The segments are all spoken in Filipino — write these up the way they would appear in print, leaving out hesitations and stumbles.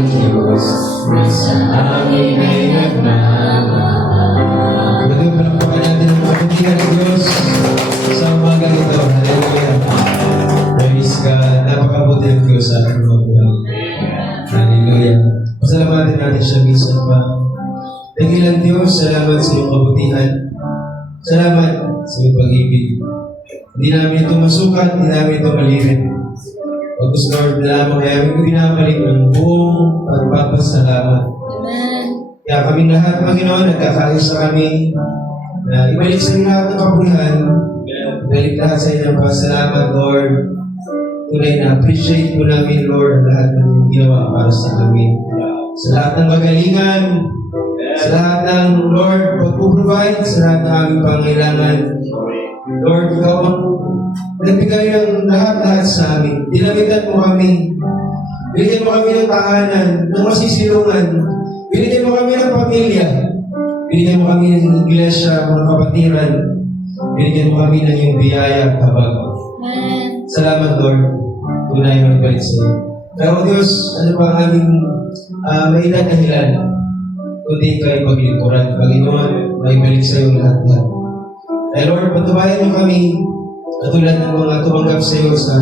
ng Diyos na sa amin ay nagmamahal. Ngayon, palakpakan natin ang kabutihan ng Diyos sa umaga ito. Hallelujah. Praise God. Napakabuti ng Diyos sa ating mga buhay. Hallelujah. Pasalamatan natin siya minsan pa. Dakilang Diyos, salamat sa iyong kabutihan. Salamat sa iyong pag-ibig. Hindi namin ito masukat, hindi namin ito malirin. Pagkus Lord, na lamang kaya kami binabalik ng buong pagpapasalamat. Amen. Kaya kami lahat, Panginoon, nagkakaisa kami na ibalik sa iyo lahat ng kapulihan. Ibalik lahat sa iyo ng pasalamat, Lord. Tunay na appreciate po namin, Lord, ang lahat ng ginawa para sa amin. Sa lahat ng magalingan, sa lahat ng, Lord, pag-provide, sa lahat ng aming pangailangan. Lord, Ikaw ang nagbigay ng lahat-lahat sa amin. Dinamitan mo kami. Binigyan mo kami ng tahanan, ng masisilungan. Binigyan mo kami ng pamilya. Binigyan mo kami ng iglesia, mga kapatiran. Binigyan mo kami ng iyong biyaya, habag. Salamat, Lord. Tunay mo nagbalik sa iyo. Pero Diyos, ano pa ang aming may dahilan? Kundi kayo paglingkuran. Panginoon, may balik sa iyo lahat-lahat. Eh Lord, patubayan mo kami katulad ng mga tumanggap sa iyo sa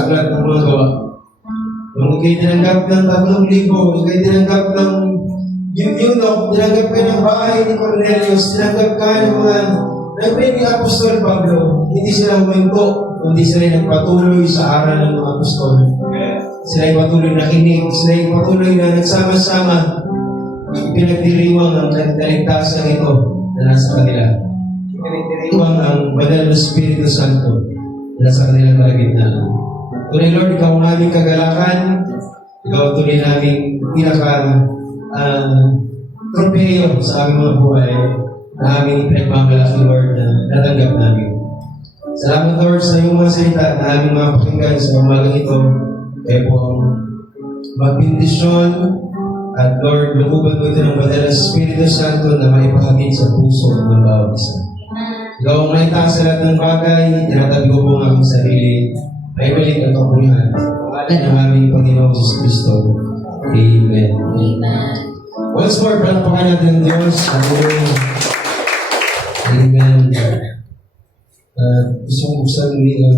aklat ng mga gawa. Nung ikay tinanggap ng 3,000, ikay tinanggap ng Eunuch, tinanggap ka ng bahay ni Cornelius, tinanggap ka ng mga nagpray ni Apostol Pablo. Hindi sila huminto, kundi sila nagpatuloy sa aral ng mga apostol. Sila ay patuloy na kinig, sila ay patuloy na nagsama-sama. Pinagdiriwang ang kaligtasan ito na nasa kanila. Pinagdiriwang ang banal na Espiritu Santo na nasa kanilang kalagitnaan. Tunay Lord, Ikaw ang aming kagalakan, Ikaw tunay naming tropeyo sa aming mga buhay na aming pinagmamalaki, Lord, na natanggap namin. Salamat, Lord, sa iyong mga salita na aming mga pakinggan sa umagang ito. Kaya po ang magbindisyon at Lord, lumuban mo ito ng banal na Espiritu Santo na maipahatid sa puso ng bawat isa. Ikaw ang maitaas sa lahat ng bagay, tinatabi ko po ang aming sarili, ay balik ang kapulihan. Pangalan ng aming Panginoong Jesus Cristo. Amen. Amen. Once more, palakpakan natin ang Diyos. Amen. Gusto kong buksan muli ang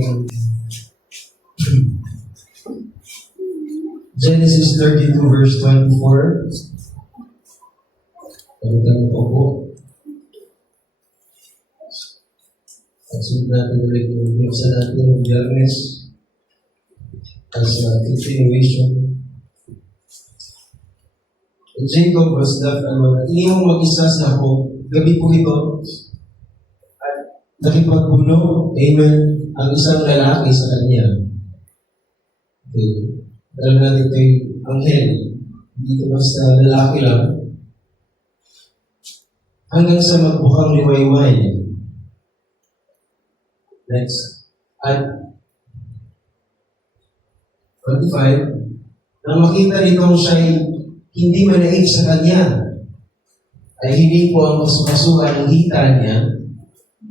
Genesis 32 verse 24. Pagkatang po po. Pagsunod natin ulit yung buksan natin ng Biyernes as a continuation. And Jacob was left alone. At iniwang mag-isa sa ako. Gabi po ito. At nakipagpuno, amen, ang isang lalaki sa kanya. Okay. Alam natin ito yung anghel. Hindi ito basta lalaki lang. Hanggang sa magbukang liwayway. Next. At 25. Nang makita nitong siya'y hindi manaig sa kanya, ay hindi po ang kasukasuhan ng hita niya,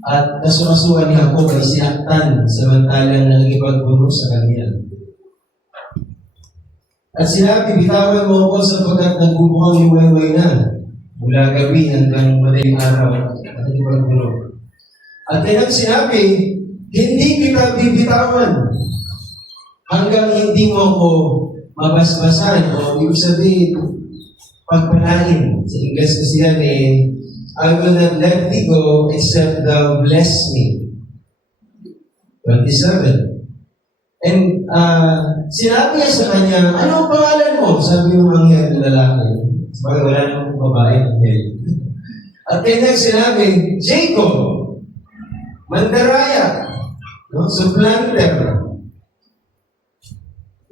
at kasukasuhan ni Jacob ay sinaktan samantalang nakikipagpuno sa kanya. At sinabi, bitawan mo ako sapagkat nagbubukang liwayway na, mula gabi hanggang madaling araw at nakikipagpuno. At kanyang sinabi, hindi kita bibitawan hanggang hindi mo ako mabasbasan, o ibig sabihin, pagpalain. Sa Ingles kasi yan I will not let thee go except thou bless me. 27. And sinabi niya sa kanya, ano ang pangalan mo? Sabi ng anghel ng lalaki. Sabi, wala namang babae, anghel. At kanya sinabi, Jacob, mandaraya, no? Supplanter.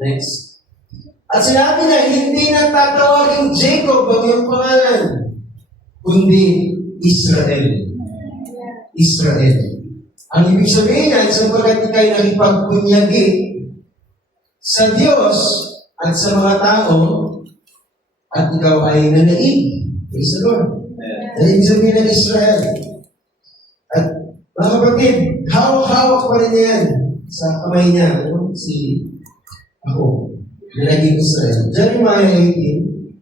Next. At sinabi niya, hindi na tatawagin Jacob ang iyong pangalan, kundi Israel. Israel. Ang ibig sabihin niya, sapagkat ikay nakipagbunyagi sa Diyos at sa mga tao, at ikaw ay nanaig. Praise the Lord. Ang ibig sabihin ng Israel. At mga kapatid, hawak-hawak pa rin yan sa kamay niya. Si ako. na naging Israel. Jeremiah 18.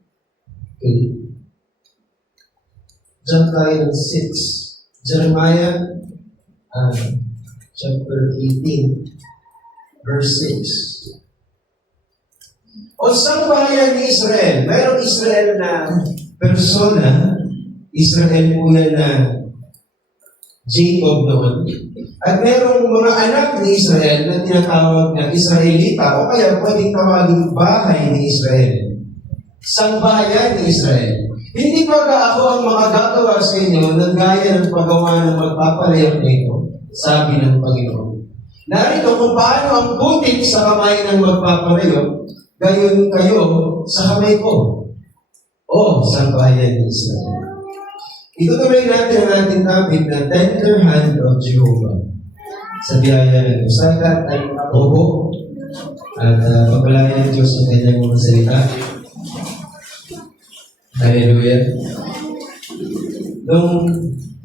Okay. Jump tayo ng 6. Jeremiah chapter 18, verse 6. O sa bayan ni Israel, mayroong Israel na persona, Israel po yan na Jacob noon. At mayroong mga anak ni Israel na tinatawag na Israelita o kaya pwedeng tawagin bahay ni Israel. Sambahayan ni Israel. Hindi pa ako ang makagagawa sa inyo ng gaya ng paggawa ng magpapalayak nito, sabi ng Panginoon. Narito kung paano ang putik sa kamay ng magpapalayak, gayon kayo sa kamay ko. O, sambahayan ni Israel. Itutuloy natin ang ating topic na tender hand of Jehovah. Sa biyaya ng Diyos. Sagat ay opo at pagpalayan ng Diyos ng kanyang mga salita. Hallelujah. Noong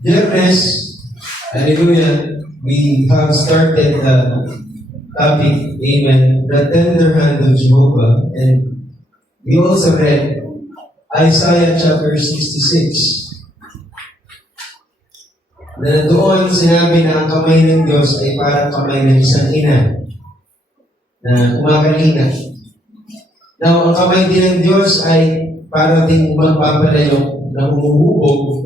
Biyernes, hallelujah, we have started the topic, amen, the tender hand of Jehovah. And we also read Isaiah chapter 66. Na doon sinabi na ang kamay ng Diyos ay parang kamay ng isang ina na kumakalinga. Now, ang kamay din ng Diyos ay para din magpapalayo na umuhubog.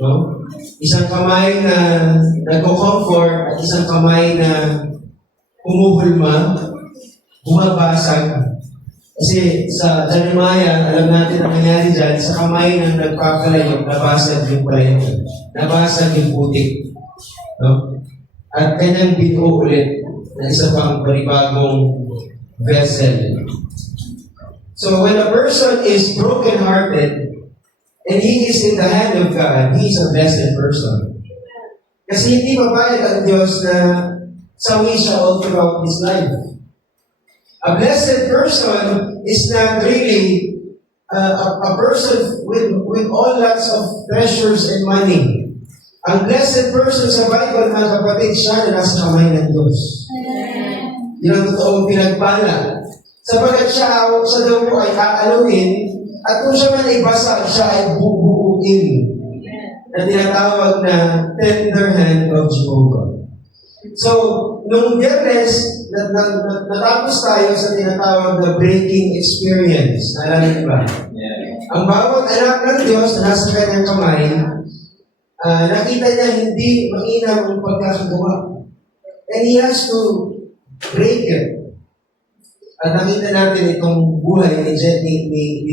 No? Isang kamay na nagko-comfort at isang kamay na humuhulma, bumabasag. Kasi sa Jeremiah, alam natin ang nangyari dyan, sa kamay ng nagpapalayo, nabasag yung palayo. Nabasag yung putik. No? At kanyang binuo ulit na isa pang panibagong vessel. So when a person is broken-hearted and he is in the hand of God, he is a blessed person. Kasi hindi mapayag ang Diyos na sawi siya all throughout his life. A blessed person is not really a person with all lots of treasures and money. Ang blessed person sa Bible, mga kapatid, siya na nasa kamay ng Diyos. Yun ang totoong pinagpala. Sapagat siya daw po ay aalawin, at kung siya man ay basag, siya ay bubuuin. Na tinatawag na tender hand of Jehovah. So, nung Biyernes, natapos tayo sa tinatawag na breaking experience. Naalala niyo ba? Ang bawat anak ng Diyos na nasa kanyang kamay, nakita niya hindi mainam ang pagkakagawa. And he has to break it. At nakita natin itong buhay ni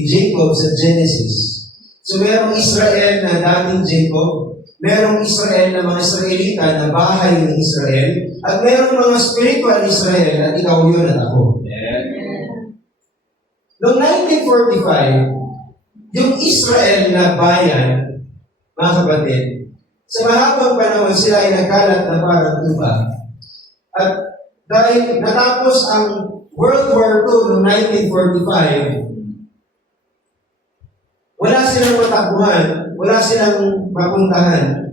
Jacob sa Genesis. So merong Israel na dating Jacob, merong Israel na mga Israelita na bahay ni Israel, at merong mga spiritual Israel at ikaw yun at ako. Noong 1945, yung Israel na bayan, mga kapatid, sa mahabang panahon sila ay nagkalat na parang tuba. At dahil natapos ang World War II noong 1945, wala silang matakbuhan, wala silang mapuntahan,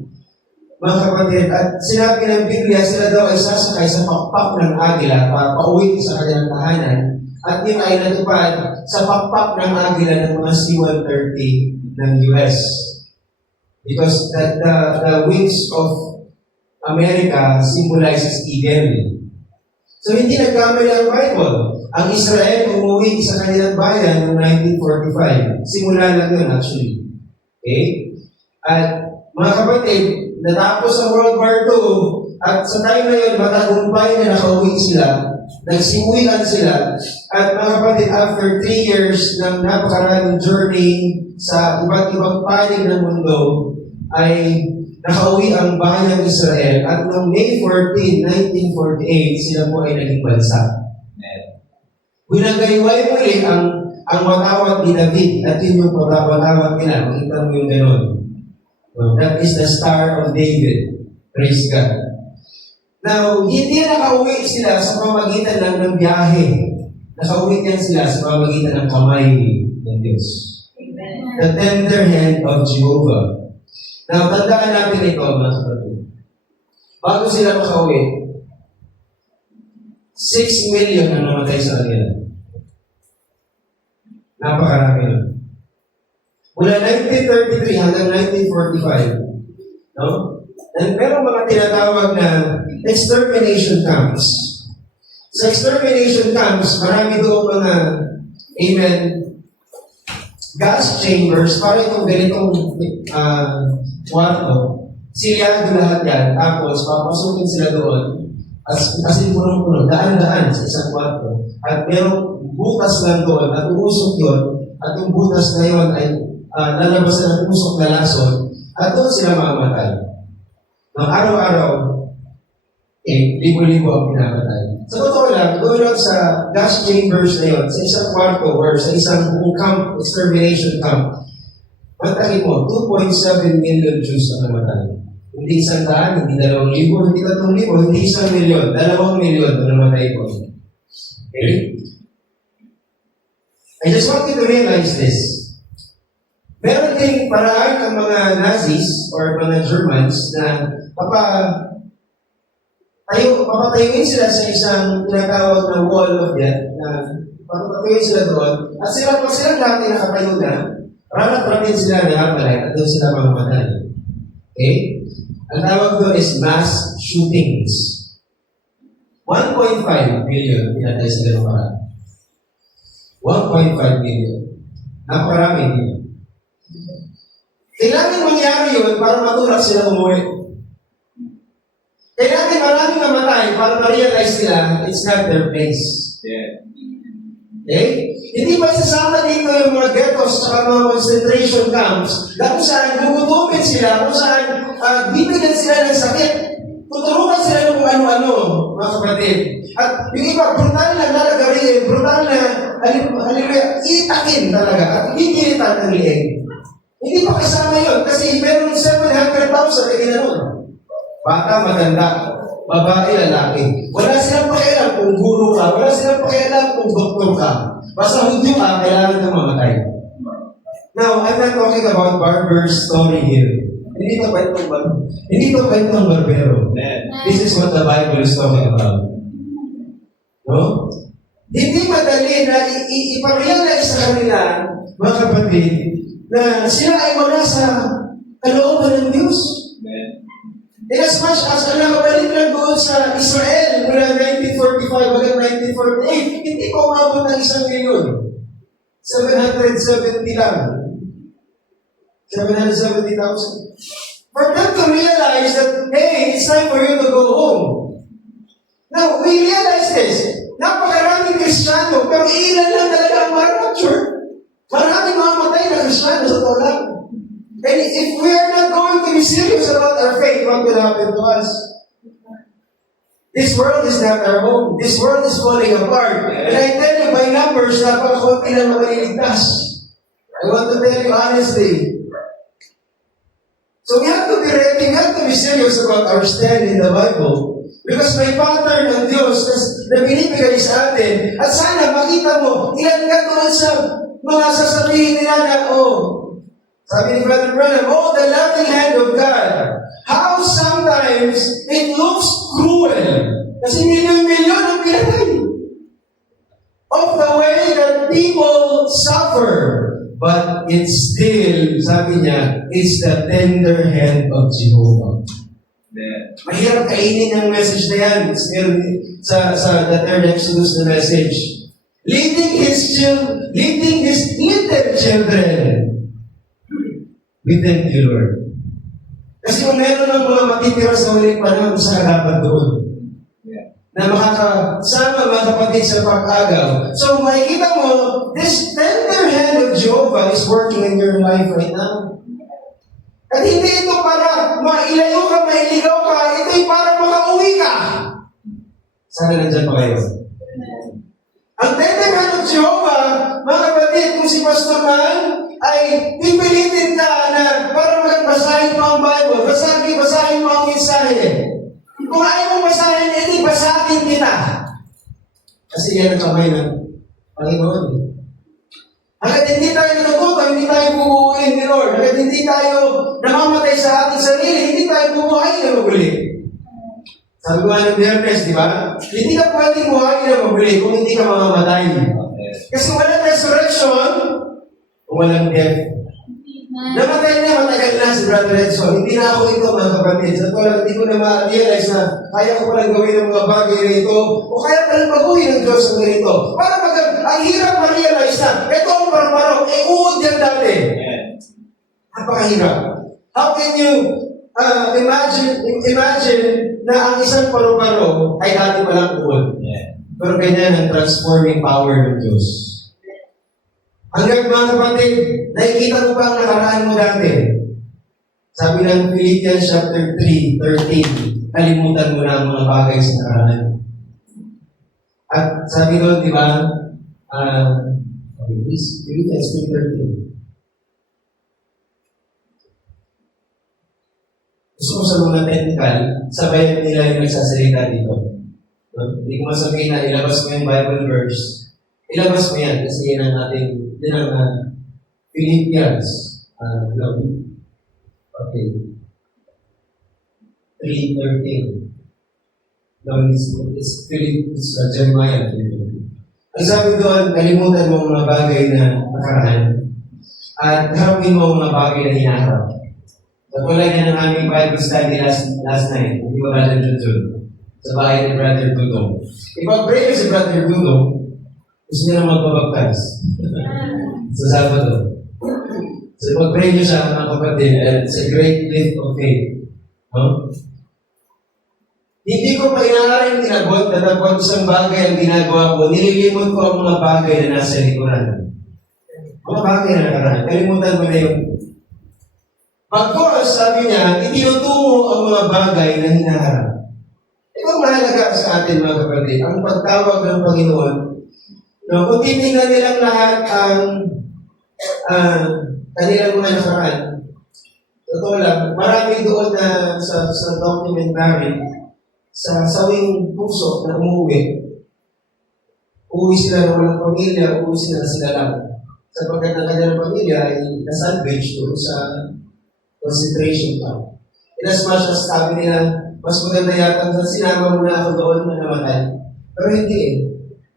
mga kapatid. At sinabi ng Biblia, sila daw ay sasakay sa pakpak ng agila para pauwi sa kanilang tahanan. At yun ay natupad sa pakpak ng agila ng mga C-130 ng US. Because the wings of America symbolizes eagle. So hindi nagkamali ang Bible. Ang Israel umuwi sa kanilang bayan noong 1945. Simula lang yun actually. Okay? At mga kapatid, natapos ang World War II, at sa time na yun, matagumpay na nakauwi sila, nagsimuwian sila, at mga kapatid, after 3 years ng napakaraming journey sa iba't ibang panig ng mundo, ay nakauwi ang bayan ng Israel, at noong May 14, 1948, sila po ay naging bansa. Winagayway muli ang watawat ni David, at yun yung watawat nila. Makita mo yung gano'n. Well, that is the Star of David. Praise God. Now, hindi nakauwi sila sa pamagitan lang ng biyahe. Nakauwi yan sila sa pamagitan ng kamay ng Diyos. The tender hand of Jehovah. Now, tandaan natin ito, mga kapatid. Bago sila makauwi, 6 million ang namatay sa kanila. Napakarami nun. Mula 1933 hanggang 1945, no? And merong mga tinatawag na extermination camps. Sa extermination camps, marami doon mga, amen, gas chambers, para itong ganitong kwarto. Silyado lahat yan, tapos papasukin sila doon, as in punong-puno, daan-daan sa isang kwarto. At merong butas lang doon, at uusok yun, at yung butas na yun ay lalabasan ng usok na lason, at doon sila mamamatay. Ng araw-araw, libo-libo ang pinapatay. Sa totoo lang, doon lang sa gas chambers na yun, sa isang kwarto or sa isang camp, extermination camp, matagin mo, 2.7 million Jews ang namatay. Hindi 100, hindi 2,000, hindi 3,000, hindi 1,000,000, 2,000,000 ang namatay po. Okay? I just want you to realize this. Meron din paraan ng mga Nazis or mga Germans na papatayuin sila sa isang tinatawag na wall of death, na papatayuin sila doon, at pag silang dati nakatayo na, rarat-ratin sila na at doon sila mamamatay. Okay? Ang tawag doon is mass shootings. 1.5 billion pinatay sila ng paraan. 1.5 billion. Napakarami din. Kailangan mangyari yun para matulak sila umuwi. Kailangan maraming namatay para ma-realize nila it's not their place. Yeah. Okay? Hindi ba isasama dito yung mga ghettos at mga concentration camps na kung saan gugutumin sila, kung saan bibigyan sila ng sakit, tuturukan sila ng kung ano-ano, mga kapatid. At yung iba, brutal na lalagarin, brutal na, haliluya, itakin talaga, at higilitan ng lieg. Hindi pa kasama yun, kasi meron 700,000 na ginanon. Bata, maganda, babae, lalaki. Wala silang pakialam kung guro ka, wala silang pakialam kung doktor ka. Basta hudyo ka, kailangan kang mamatay. Now, I'm not talking about barber's story here. Hindi ito ba itong barbero. This is what the Bible is talking about. No? Hindi madali na iparealize sa kanila, mga kapatid, na sila ay wala sa kalooban ng Diyos. In as much as nakabalik lang doon sa Israel mula 1945 hanggang 1948, hindi pa umabot ng 1,000,000. 770 lang. 770,000. For them to realize that, hey, it's time for you to go home. Now, we realize this. Napakaraming Kristiyano, pero ilan lang talaga ang marapture. Maraming mamatay na Kristiyano sa tao lang. And if we are not going to be serious about our faith, what will happen to us? This world is not our home. This world is falling apart. And I tell you by numbers, napakakunti lang maliligtas. I want to tell you honestly. So we have to be ready, we have to be serious about our stand in the Bible. Because may pattern ng Diyos na binibigay sa atin. At sana makita mo, ilan ka doon sa mga sasabihin nila na, sabi ni Brother Branham, the loving hand of God. How sometimes it looks cruel. Kasi milyon-milyon ang pinatay. Of the way that people suffer. But it's still, sabi niya, it's the tender hand of Jehovah. Mahirap kainin ang message na yan. It's sa the third Exodus na message. Leading his little children. We thank you, Lord. Kasi kung meron ng mga matitira sa huling panahon sa harapan doon, na makakasama mga kapatid sa pag-agaw. So makikita mo, this tender hand of Jehovah is working in your life right now. At hindi ito para mailayo ka, mailigaw ka, ito'y para makauwi ka. Sana nandyan pa kayo. Ang tender hand of Jehovah, mga kapatid, kung si Pastor Man, ay pipilitin ka na para magbasahin mo ang Bible, basahin mo ang mensahe. Kung ayaw mo basahin, edi basahin kita. Kasi yan ang kamay ng Panginoon. Hanggat hindi tayo natututo, hindi tayo bubuuin ni Lord. Hanggat hindi tayo namamatay sa ating sarili, hindi tayo bubuhayin na mabuli. Sabi ko nga ng Biyernes, di ba? Hindi ka pwedeng buhayin na mabuli kung hindi ka mamamatay. Kasi walang resurrection, o walang death. Amen. Namatay na matagal na si Brother Edson. Hindi na ako ito, mga kapatid. Sa totoo lang, hindi ko na ma-realize na kaya ko palang gawin ang mga bagay na ito o kaya palang baguhin ng Diyos ang ganito. Para ang hirap ma-realize na ito ang parang uod yan dati. Napakahirap. How can you imagine na ang isang paru-paro ay dati palang uod? Pero ganyan ang transforming power ng Diyos. Hanggang mga kapatid, nakikita mo ba ang nakaraan mo dati? Sabi ng Philippians chapter 3:13, kalimutan mo na ang mga bagay sa nakaraan. At sabi doon, di ba, Philippians 3:13. Gusto ko sa mga technical, sabayan nila yung nagsasalita dito. Hindi ko masabihin na ilabas mo yung Bible verse. Ilabas mo yan kasi yan ang ating Philippians. Okay. 3:13. No, it's Jeremiah 3:13. Ang sabi doon, kalimutan mo ang mga bagay na nakaraan at harapin mo ang mga bagay na hinaharap. Katulad yan ng aming Bible study last night. Hindi ba Brother Jun? Sa bahay ni Brother Dudong. Ipag-pray si Brother Dudong, gusto niya na magbabaptize. Sa Sabado. So ipag-pray niyo siya, mga kapatid, and it's a great gift of faith. No? Hindi ko pa inaaring tinagot, tatapos isang bagay ang ginagawa ko, nililimot ko ang mga bagay na nasa likuran. Mga bagay na nakaraan. Kalimutan mo na yung pagkos, sabi niya, itinutungo ang mga bagay na hinaharap. Ito ang mahalaga sa atin, mga kapatid. Ang pagtawag ng Panginoon, no, kung titingnan nilang lahat ang kanilang mga nakaraan, totoo lang, marami doon na sa documentary, sa sawing puso na umuwi. Uwi sila ng walang pamilya, uwi sila lang. Sapagkat ang kanilang pamilya ay nasalvage doon sa concentration camp. In as much as sabi nila, mas maganda yata na sinama mo na ako doon na namatay. Pero hindi eh.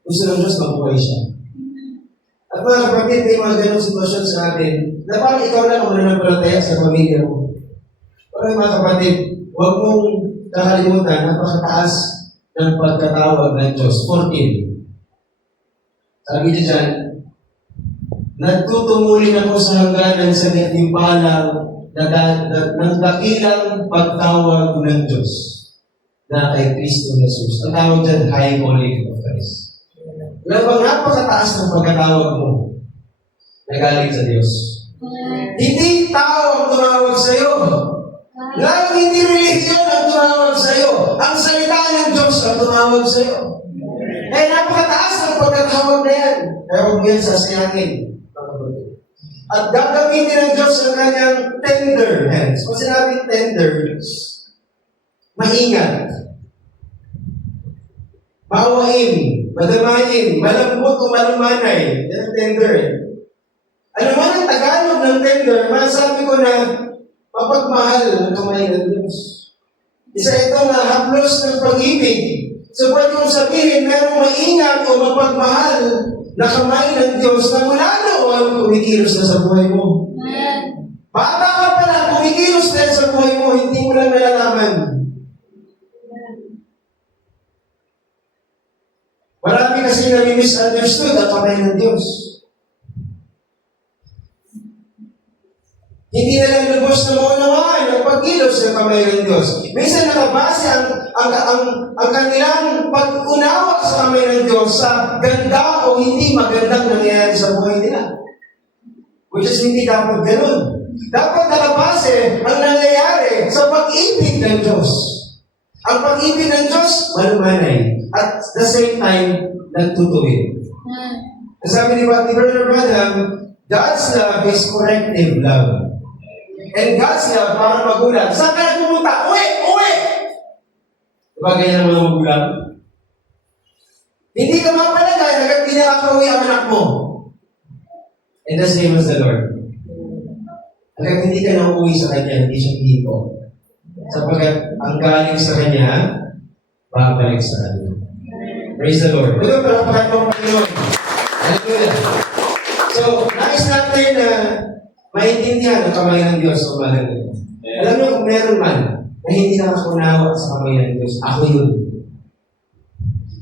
Gusto ng Diyos mabuhay siya. At mga kapatid, may mga ganong sitwasyon sa atin na parang ikaw lang ang nananampalataya sa pamilya mo. Pero mga kapatid, huwag mong kakalimutan napakataas ng pagkatawag ng Diyos. 14. Sabi niya dyan, nagtutumulin ako sa hangganan sa nagtimpalang ng dakilang pagtawag ng Diyos na kay Kristo Jesus. Ang tawag dyan, High Calling of Christ. Alam bang napakataas ng pagkatawag mo na galing sa Diyos? Hindi tao ang tumawag sa iyo. Lalo hindi religion ang tumawag sa iyo. Ang salita ng Diyos ang tumawag sa iyo. Eh, napakataas ng pagkatawag na yan. Kaya huwag yan sasayangin. At gagamitin ng Diyos ang kanyang tender hands. Kung sinabing tender, maingat, maawain, madamayin, malambot o malumanay. Yan ang tender. Ano man ang Tagalog ng tender, masasabi ko na mapagmahal ng kamay ng Diyos. Isa ito na haplos ng pag-ibig. So, pwede kong sabihin, merong maingat o mapagmahal na kamay ng Diyos na mula noon kumikilos na sa buhay mo. Bata ka pa lang, kumikilos na sa buhay mo, hindi mo lang nalalaman. Marami kasi nami-misunderstood ang kamay ng Diyos. Hindi na lang lubos na maunawaan ang pagkilos ng kamay ng Diyos. Minsan nakabase ang kanilang pag-unawa sa kamay ng Diyos sa ganda o hindi magandang nangyayari sa buhay nila. Which is hindi dapat ganun. Dapat nakabase ang nangyayari sa pag-ibig ng Diyos. Ang pag-ibig ng Diyos, malumanay. At the same time, nagtutuwid. Sabi ni Brother Branham, God's love is corrective love. And God's love, parang magulang. Saan ka na pumunta? Uwi! Uwi! Diba ganyan ang mga magulang? Hindi ka mapalagay hanggang di nakakauwi ang anak mo. And the same as the Lord. Hanggang hindi ka na uuwi sa Kanya, hindi siya hihipo. Sapagkat ang galing sa Kanya, babalik sa Kanya. Praise the Lord. Ito, palapakan mo ang Panginoon. Hallelujah. So, nais natin na maintindihan ang kamay ng Diyos o mahal ng Diyos. Alam niyo kung meron man na hindi nakakakunawa sa kamay ng Diyos, ako yun.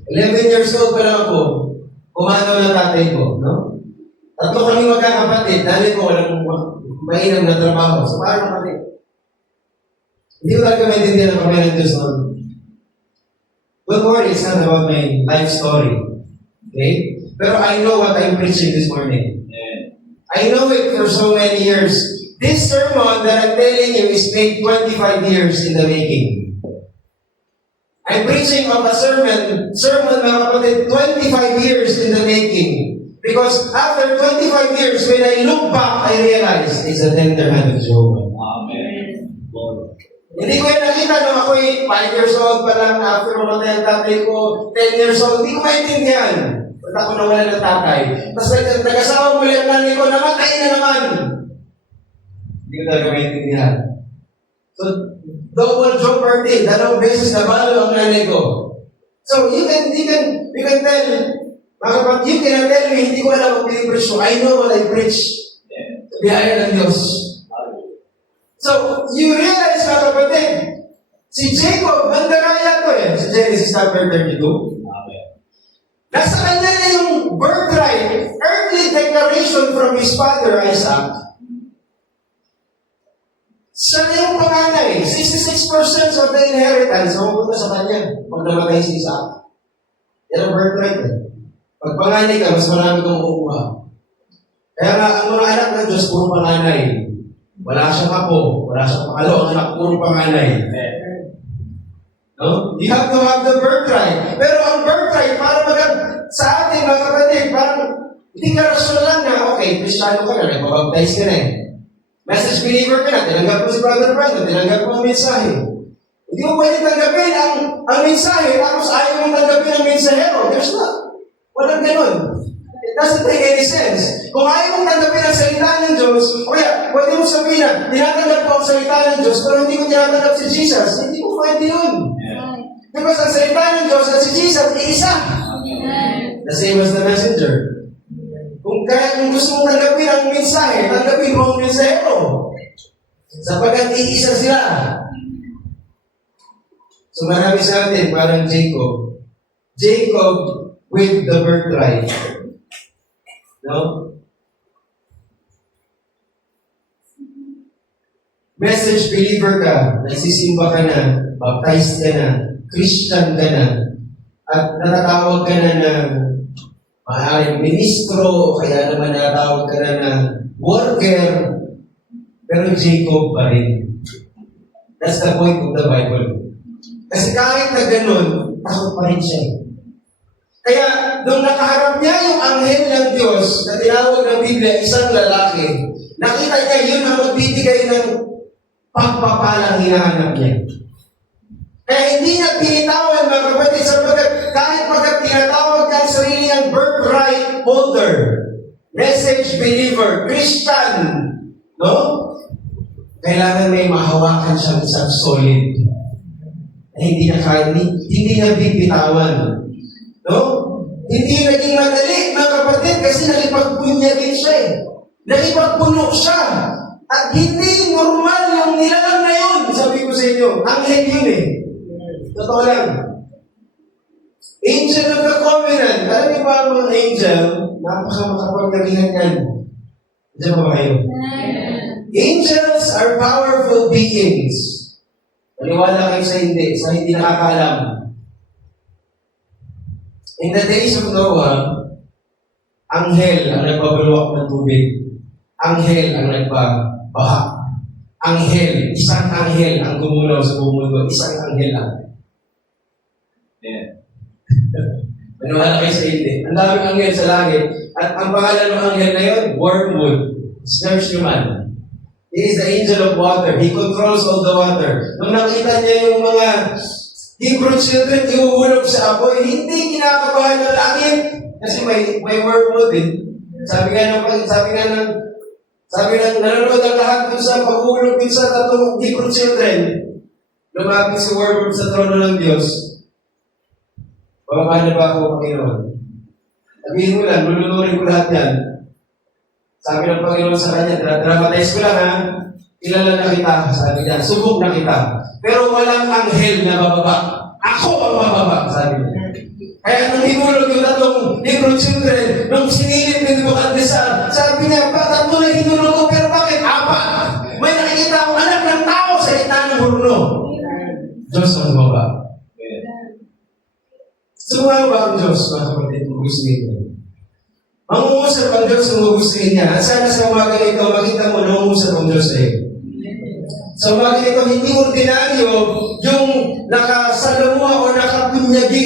11 years old pa lang ako, pumanaw ng tatay ko, no? Tatlo kami magkakapatid, dahil ko walang mainam na trabaho. So, paano kapatid? Hindi ko talaga maintindihan ang kamay ng Diyos noon. Don't worry, it's not about my life story. Okay? Pero I know what I'm preaching this morning. I know it for so many years. This sermon that I'm telling you is made 25 years in the making. I'm preaching of a sermon mga kapatid, 25 years in the making. Because after 25 years, when I look back, I realize it's a tender hand of Jehovah. Amen. Hindi ko yan nakita nung ako'y 5 years old pa lang after mamatay ang tatay ko, 10 years old. Hindi ko maintindihan. Ba't ako nawala ng tatay? Tapos nag-asawa muli ang nanay ko, namatay na naman. Hindi ko talaga maintindihan. So, double job party, 2 beses na balo ang nanay ko. So, you can tell, mga kapatid, you cannot tell me, hindi ko alam ang pinipreach ko. I know what I preach. Biyaya ng Diyos. So, you realize, mga kapatid, si Jacob, mandaraya to sa Genesis chapter 32. Nasa kanya na yung birthright, earthly declaration from his father Isaac. Siya na yung panganay. 66% of the inheritance mapupunta sa kanya pag namatay si Isaac. Yan ang birthright. Pag panganay ka, mas marami kang makukuha. Kaya nga, ang mga anak ng Diyos, puro panganay. Wala siyang apo, wala siyang pakalo, ang anak puro panganay. No? You have to have the birthright. Pero ang birthright, para sa atin, mga kapatid, parang hindi ka rasyonal lang na, okay, Kristiyano ka na, nagpabaptize ka na eh. Message believer ka na, tinanggap mo si Brother Brandon, tinanggap mo ang mensahe. Hindi mo pwede tanggapin ang mensahe, tapos ayaw mong tanggapin ang mensahero. There's not. Walang ganun. It doesn't make any sense. Kung ayaw mong tanggapin ang salita ng Diyos, kaya, pwede mo sabihin na, tinatanggap ko ang salita ng Diyos, pero hindi ko tinatanggap si Jesus. Hindi ko pwede yun. Because ang salita ng Diyos at si Jesus, iisa. The same as the messenger. Kung gusto mong tanggapin ang mensahe, tanggapin mo ang mensahero. Sapagkat iisa sila. So marami sa atin, parang Jacob. Jacob with the birthright. No? Message believer ka, nagsisimba ka na, baptized ka na, Christian ka na, at natatawag ka na ng maaaring ministro, kaya naman natatawag ka na ng worker, pero Jacob pa rin. That's the point of the Bible. Kasi kahit na ganun, takot pa rin siya. Kaya, nung nakaharap niya yung anghel ng Diyos na tinawag ng Biblia, isang lalaki, nakita niya yun ang magbibigay ng pagpapalang hinahanap niya. Kaya hindi niya pinitawan, mga kapatid, sapagkat kahit pagkat tinatawag niya ang sarili niyang birthright holder, message believer, Christian, no? Kailangan may mahawakan siyang isang solid na hindi na bibitawan. No? Hindi naging madali, mga kapatid, kasi nakipagbunyagin siya eh. Nakipagpuno siya. At hindi normal yung nilalang na yun. Sabi ko sa inyo, anghel yun eh. Totoo lang. Angel of the Covenant. Alam niyo ba ang mga angel? Napaka-makapagkalihan yan. Diyan ba kayo? Angels are powerful beings. Maniwala kayo sa hindi nakakaalam. In the days of Noah, anghel ang nagpabulwak ng tubig. Anghel ang nagpabaha. Anghel, isang anghel ang gumulaw sa buong mundo. Isang anghel lang. Yeah. Maniwala kayo sa hindi. Ang daming anghel sa langit. At ang pangalan ng anghel na yun, Wormwood. Search nyo man. He is the angel of water. He controls all the water. Nung nakita niya yung mga Hebrew children, iuhulog sa apoy, hindi kinakabahan ng langit. Kasi may wormwood din. Sabi nga nanonood ang lahat dun sa pag-uhulog din sa tatong Hebrew children. Lumapit si wormwood sa trono ng Diyos. Paano ba ako, Panginoon? Sabihin mo lang, lulunurin ko lahat yan. Sabi ng Panginoon sa kanya, dramatize ko lang ha, kilala na kita, sabi niya, subok na kita. Pero walang anghel na bababa. Ako ang bababa, sabi niya. Kaya nung hinulog yung tatlong Hebrew children, nung sinilip ng Nebukadnezar, sabi niya, tatlo na hinulog ko, pero bakit? Apat. May nakikita akong anak ng tao sa gitna ng hurno. Diyos ang bababa. Sumama ba ang Diyos, mga kapatid, kung gustuhin niya? Mangungusap ang Diyos kung gustuhin niya. At sana sa umaga nito, makita mo, nangungusap ang Diyos sa iyo. Sa umaga nito, hindi ordinaryo yung nakasalamuha o nakapunyagi.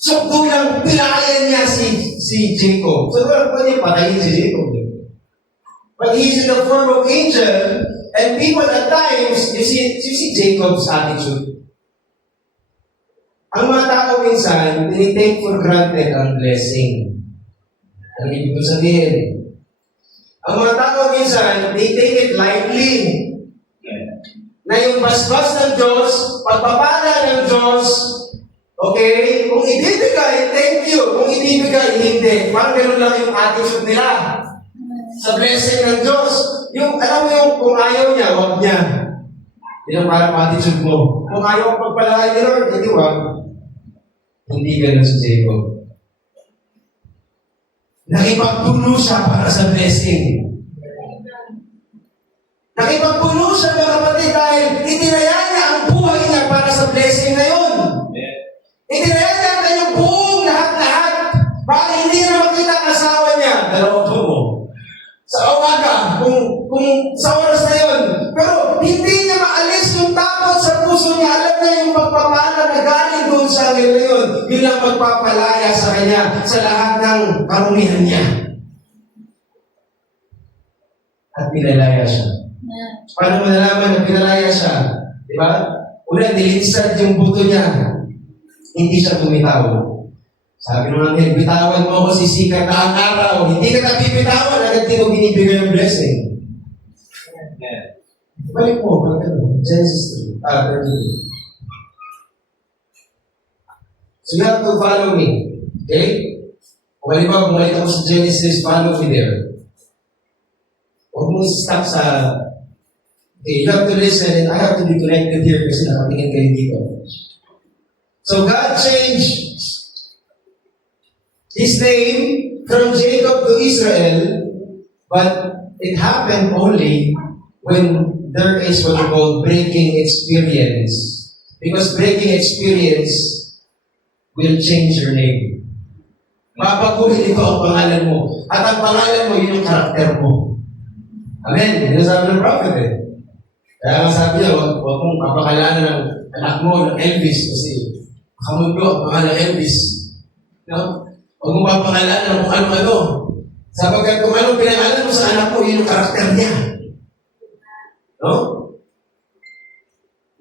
So, kulang pilayan niya si Jacob. So, pwede patayin si Jacob. But he's in the form of angel, and people at times, you see Jacob's attitude. Ang mga tao minsan, tinitake for granted ang blessing. Ang ibig ko sabihin. Ang mga tao minsan, they take it lightly. Na yung basbas ng Diyos, pagpapala ng Diyos, okay, kung ibibigay, thank you. Kung ibibigay, hindi. Parang gano'n lang yung attitude nila. Sa blessing ng Diyos. Yung, alam mo yung kung ayaw niya, huwag niya. Yan ang parang attitude mo. Kung ayaw ang pagpalain ni Lord, hindi huwag. Hindi gano'n si Jacob. Nakipagpuno siya para sa blessing. Nakipagpuno siya mga kapatid dahil itinaya niya ang buhay niya para sa blessing na yun. Itinaya niya ang kanyang buong lahat-lahat para hindi na makita ang asawa niya. Dalawa po mo. Sa umaga, kung sa oras na yun. Pero hindi niya maalis yung takot sa puso niya. Alam na yung pagpapala na galing doon sa akin na yun. Yun lang magpapalaya sa kanya sa lahat ng karumihan niya. At pinalaya siya. Paano mo nalaman na pinalaya siya? Di ba? Una, nilinsad yung buto niya. Hindi siya bumitaw. Sabi ng anghel, bitawan mo ako sisikat na ang araw. Hindi ka nabibitawan, agad din mo binibigay ng blessing. Balik mo, Genesis 3, 32. So you have to follow me. Okay? Kung halimbawa, bumalik ako sa Genesis, follow me there. Huwag mo stop sa... Okay, you have to listen and I have to be connected here kasi nakatingin kayo dito. So God changed His name from Jacob to Israel, but it happened only when there is what we call breaking experience. Because breaking experience will change your name. Mapaguhin ito ang pangalan mo. At ang pangalan mo, yun yung karakter mo. Amen. Yun ang sabi ng prophet eh. Kaya nga sabi niya, huwag mong papakalanan ng anak mo ng Elvis kasi makamundo ang pangalan Elvis. No? Huwag mong papakalanan ng kung ano-ano. Sapagkat kung anong pinangalan mo sa anak mo, yun yung karakter niya. No?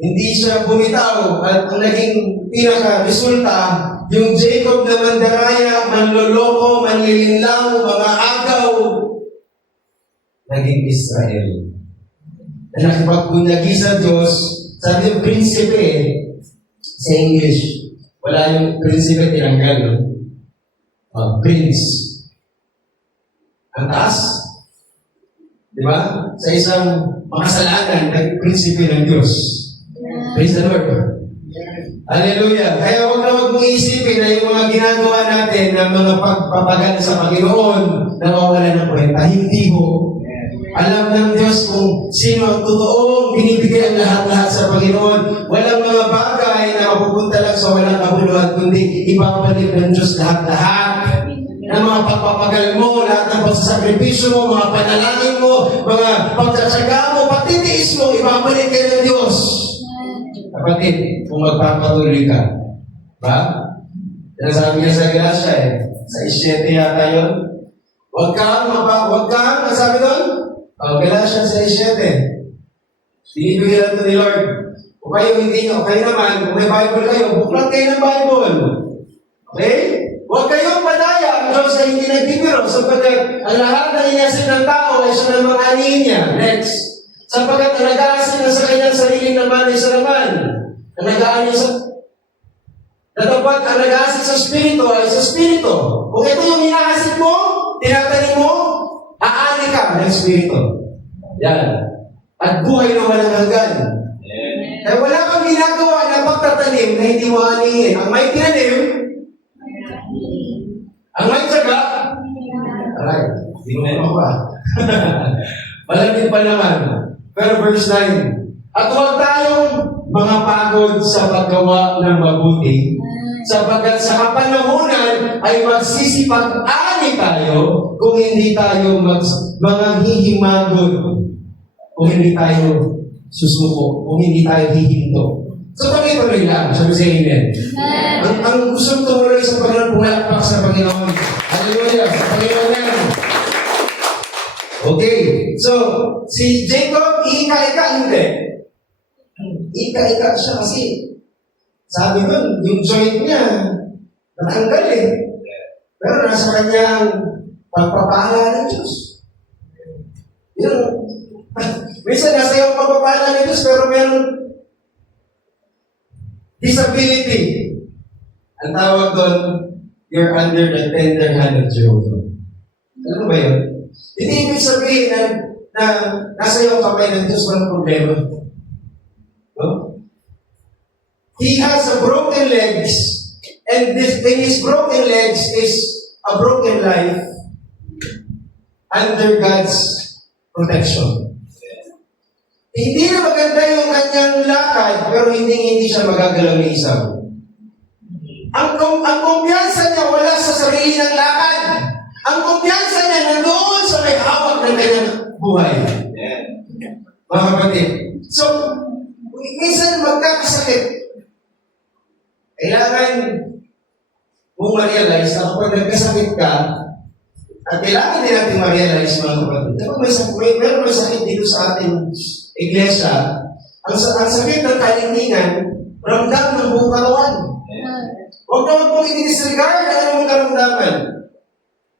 Hindi siya bumitaw at ang naging pinaka-resulta, yung Jacob na mandaraya, manloloko, manlilinlang, mga agaw, naging Israel. Na nakipagbunyagi sa Diyos, sabi yung prinsipe sa English, wala yung prinsipe tinanggal, no? Prince. Ang taas. Di ba? Sa isang makasalanan, naging prinsipe ng Diyos. Praise the Lord. Hallelujah. Kaya huwag na huwag mong isipin na yung mga ginagawa natin na mga pagpapagal sa Panginoon, nawawala ng kwenta. Hindi ho. Alam ng Diyos kung sino ang totoong binibigay ang lahat-lahat sa Panginoon. Walang mga bagay na mapupunta lang sa walang kabuluhan, kundi ibabalik ng Diyos lahat-lahat. Ng mga pagpapagal mo, lahat ng pagsasakripisyo mo, mga panalangin mo, mga pagtsatsaga mo, patitiis mo, ibabalik kayo ng Diyos. Kapatid, kung magpapatuloy ka, ba? Sinasabi niya sa Galatia sa 7 yata yun. Huwag kang, nasabi doon? Galatia sa 7. Binibigyan natin ni Lord. Kung kayo hindi nyo, kayo naman, kung may Bible kayo, buklat kayo ng Bible. Okay? Huwag kayong padaya ang Diyos na hindi nagbibiro sapagkat ang lahat na inasin ng tao ay siya ng mga anihin niya. Next. Sapagkat ang nag-aasin na sa kanyang sariling naman ay sa naman. Ang nag-aasin sa... Natapat ang nag-aasin sa Espiritu ay sa Espiritu. Kung ito yung inaasin mo, tinatanim mo, aanin ka ng Espiritu. Yan. At buhay na walang hanggan. Kaya wala kang ginagawa na pagtatanim na hindi mo anihin. Ang may tinanim, ang may tsaga, aray, hindi mo naman pa. Malamig pa naman. Pero verse 9, at huwag tayong mga pagod sa paggawa ng mabuti, sapagkat sa kapanahunan ay magsisipag-ani tayo kung hindi tayo mga hihimagod, kung hindi tayo susuko, kung hindi tayo hihinto. So, tuloy-tuloy lang. Sabi sa amen. Ang gusto tumuloy sa Panginoon, pumalakpak sa Panginoon. Hallelujah! Sa Panginoon yan. Okay. So, si Jacob, ika-ika, hindi. Ika-ika siya kasi sabi nun, yung joint niya, natanggal eh. Pero nasa kanyang pagpapala ng Diyos. Yun. Minsan nasa iyong pagpapala ng Diyos, pero mayroong disability. Ang tawag doon, you're under the tender hand of Jehovah. Ano ba yun? Hindi ibig sabihin na nasa iyong kamay ng Diyos, walang problema. No? He has a broken legs, and in his broken legs is a broken life under God's protection. Hindi na maganda yung kanyang lakad, pero hindi siya magagalaw ni Esau. Ang kumpiyansa niya wala sa sarili ng lakad. Ang kumpiyansa niya nandoon sa may hawak ng kanyang buhay. Mga kapatid. So, minsan magkakasakit. Kailangan mong ma-realize na kapag nagkasakit ka, at kailangan din natin ma-realize, mga kapatid, kapag meron may sakit dito sa ating iglesia, ang sakit ng kalintingan, ramdam ng buong katawan. Huwag naman pong i-disregard ang anong karamdaman.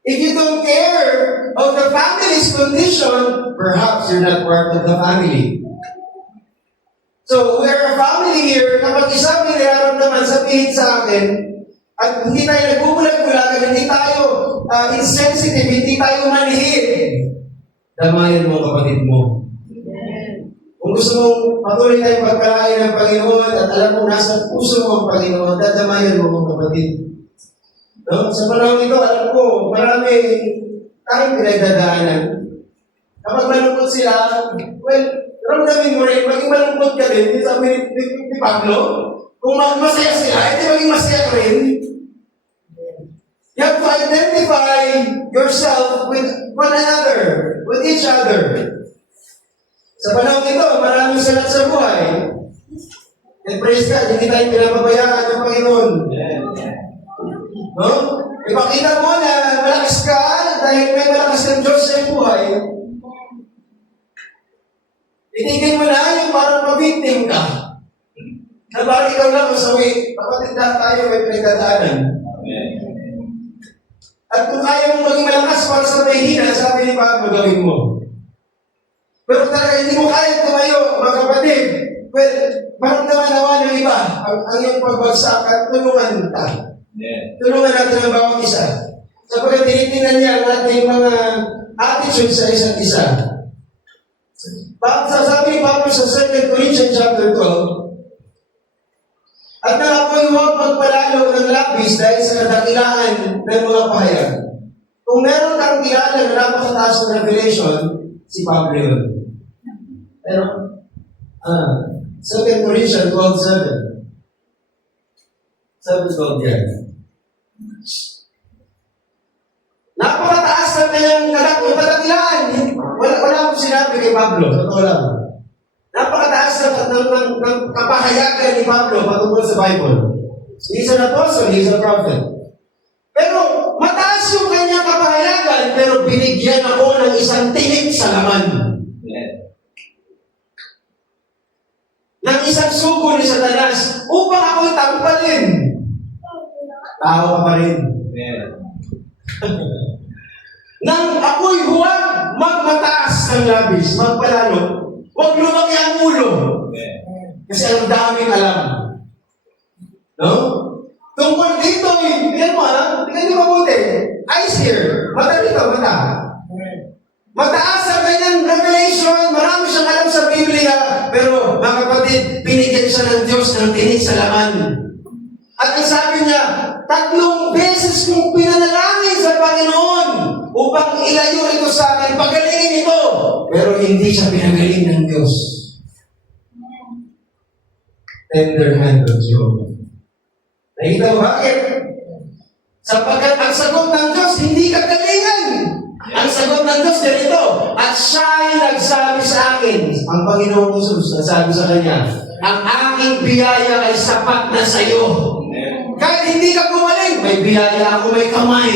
If you don't care of the family's condition, perhaps you're not part of the family. So, we're a family here. Kapag isa may nararamdaman, sabihin sa akin, at hindi tayo nagbubulag-bulagan, hindi tayo insensitive, hindi tayo manhid. Damayan mo kapatid mo. Kung gusto mong patuloy tayong pagpalain ng Panginoon at alam mo nasa puso mo ang Panginoon, dadamayan mo mga kapatid. No? Sa panahon ito, alam ko, marami tayong pinagdadaanan. Kapag malungkot sila, well, ramdamin mo rin, maging malungkot ka din. Sabi ni Pablo, kung masaya sila, hindi maging masaya ka rin. You have to identify yourself with one another, with each other. Sa panahon ito, maraming salat sa buhay. And praise God, hindi tayo pinapabayaan ng Panginoon. No? Ipakita mo na malakas ka dahil may malakas ng Diyos sa buhay. Itigil mo na yung parang mabiktim ka. Na parang ikaw lang masawi. Kapatid na tayo may pinagdadaanan. At kung kaya mong maging malakas para sa may hina, sabi ni Pablo, gawin mo. Pero talaga hindi mo kaya tumayo, mga kapatid. Well, maramdaman nawa ng iba ang iyong pagbagsak at tulungan ta. Tulungan natin ang bawat isa. Sapagkat tinitingnan niya ang ating mga attitude sa isa't isa. Sabi ni Pablo sa 2 Corinthians chapter 12, at nang ako'y huwag magpalalo ng labis dahil sa kadakilaan ng mga pahayag. Kung meron kang kilala na napakataas ng revelation, si Pablo yun. Pero, 2 Corinthians 12:7. 7:12 yan. Napakataas ng kanyang kadakilaan. Wala akong sinabi kay Pablo. Totoo lang. Napakataas ng kapahayagan ni Pablo patungkol sa Bible. He's an apostle, he's a prophet. Pero mataas yung kanyang kapahayagan, pero binigyan ako ng isang tinik sa laman. Ng isang sugo ni Satanas upang ako'y tampalin. Tao ka pa rin. Nang ako'y huwag magmataas ng labis, magpalalo, huwag lumaki ang ulo. Kasi ang daming alam. No? Tungkol dito, tingnan mo tingnan niyo mabuti. Eyes here. Mata dito, mata. Mataas sa kanyang revelation, marami siyang alam sa Biblia, pero mga kapatid, binigyan siya ng Diyos ng tinig sa laman. At ang sabi niya, 3 beses kong pinanalangin sa Panginoon upang ilayo ito sa akin, pagalingin ito. Pero hindi siya pinagaling ng Diyos. Tender hand of Jehovah. Nakita mo bakit? Sapagkat ang sagot ng Diyos, hindi kagalingan. Ang sagot ng Diyos, ganito, at siya'y nagsabi sa akin, ang Panginoong Jesus, nagsabi sa kanya, ang aking biyaya ay sapat na sa iyo. Kahit hindi ka gumaling, may biyaya ako, may kamay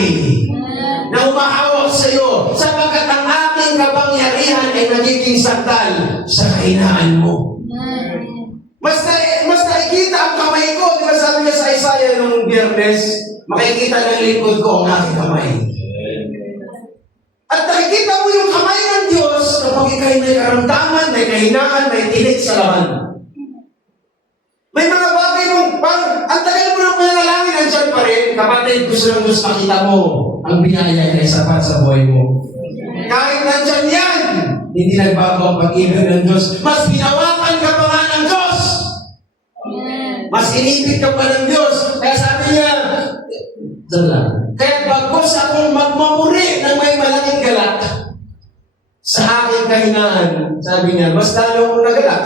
na umahawak sa iyo, sapagkat ang aking kapangyarihan ay nagiging sakdal sa kahinaan mo. Mas nakikita ang kamay ko. Di ba sabi niya sa Isaiah nung Biyernes, makikita ng likod ko ang aking kamay. At nakikita mo yung kamay ng Diyos kapag ikay may karamdaman, may kahinaan, may tinig sa laman. May mga bagay mong parang ang tagal mo nang panalangin, andyan pa rin. Kapatid, gusto ng Diyos makita mo ang biyaya ay sapat sa buhay mo. Kahit nandyan yan, hindi nagbago ang pag-ibig ng Diyos. Mas pinawakan ka pa nga ng Diyos. Mas inibig ka pa ng Diyos. Kaya sabi niya, kaya bagos akong magmamuri ng may malaking galak sa aking kahinaan, sabi niya, mas lalo akong nagalak.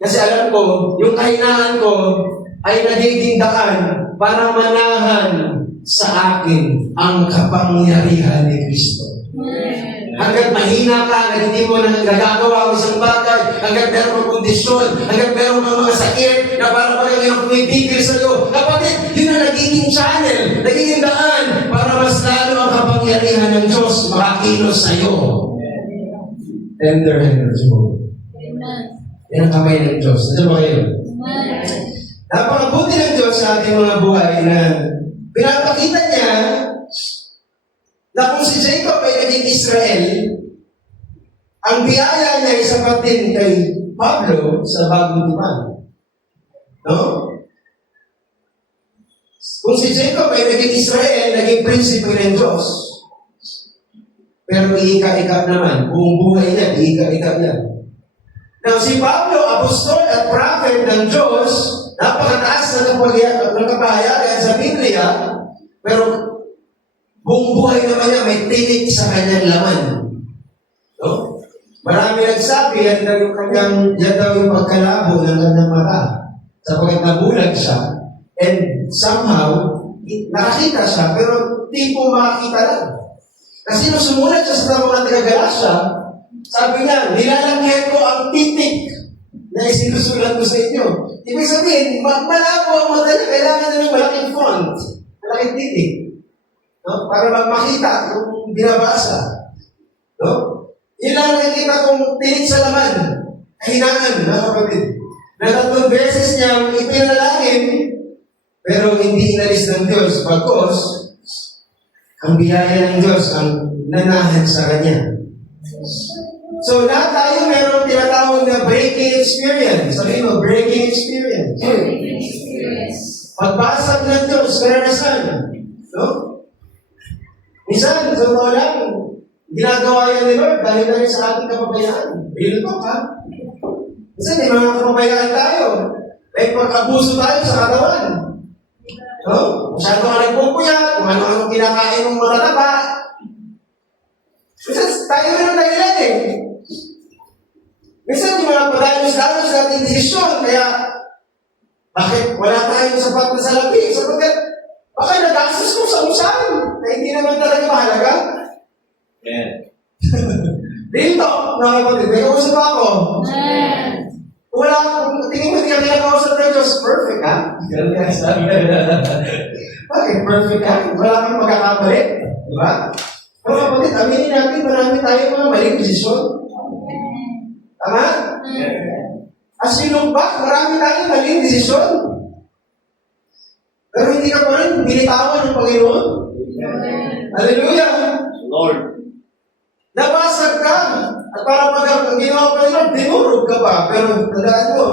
Kasi alam ko, yung kahinaan ko ay nagiging daan para manahan sa akin ang kapangyarihan ni Kristo. Hanggat mahina ka, hanggat hindi mo nagagawa ang isang bagay, hanggat meron mong kondisyon, hanggat meron mong mga sakit na parang yung pumipigil sa iyo, kapatid, yun ang nagiging channel, nagiging daan para mas lalo ang kapangyarihan ng Diyos makakilos sa iyo. Tender hand of Jehovah. Yan ang kamay ng Diyos. Ano ba kayo? Napakabuti ng Diyos sa ating mga buhay na pinapakita niya na kung si Jacob ay naging Israel, ang biyaya niya ay sapat din kay Pablo sa bagong tipan. No? Kung si Jacob ay naging Israel, naging prinsipe ng Diyos, pero iika-ikap naman, buong buhay niya, iika-ikap niya. Now, si Pablo, apostol at prophet ng Diyos, napakataas ng kapahayagan sa Biblia, pero buong buhay naman niya may tinig sa kanyang laman. No? Marami nagsabi, yan daw yung pagkalabo ng kanyang mata. Sapagkat nabulag siya, and somehow, nakakita siya, pero di po makakita lang. Kasi nung sumulat siya sa mga taga-Galasya, sabi niya, nilalangyan ko ang titik na isinusulat ko sa inyo. Ibig sabihin, malabo ang mata niya, kailangan na ng malaking font, malaking titik. No? Para makita yung binabasa. No? Yun lang nakikita kong tinig sa laman. Kahinaan, mga kapatid. Na 3 beses niyang ipinalangin, pero hindi inalis ng Diyos. Bagkos, ang biyaya ng Diyos ang nanahan sa Kanya. So, lahat tayo meron tinatawag na breaking experience. Sabihin mo, breaking experience. Pagbasag ng Diyos, karanasan. No? Minsan, sa totoo lang, ginagawa yan ni Lord dahil na rin sa ating kapabayaan. Real talk, ha? Minsan, may mga kapabayaan tayo. May pag-abuso tayo sa katawan. No? Masyado ka nagpupuyat, kung ano-ano kinakain ng mga taba. Minsan, tayo rin ang dahilan eh. Minsan, yung mga padalos-dalos nating desisyon, kaya bakit wala tayong sapat na salapi? Sapagkat baka nag-access ko sa usahan na hindi naman talaga mahalaga. Yeah. Dito, nakapagod, may kausap ako. Wala, kung tingin mo hindi ka nakausap ng Diyos, perfect ha? Ganun nga sabi. Bakit perfect ha? Wala kang magkakamali. Diba? Pero kapatid, aminin natin, marami tayo mga maling desisyon. Tama? As you look back, marami tayong maling desisyon. Pero hindi ka pa rin binitawan ng Panginoon. Hallelujah! Lord. Nabasag ka. At para pag ang ginawa pa nila, dinurog ka pa. Pero tandaan mo,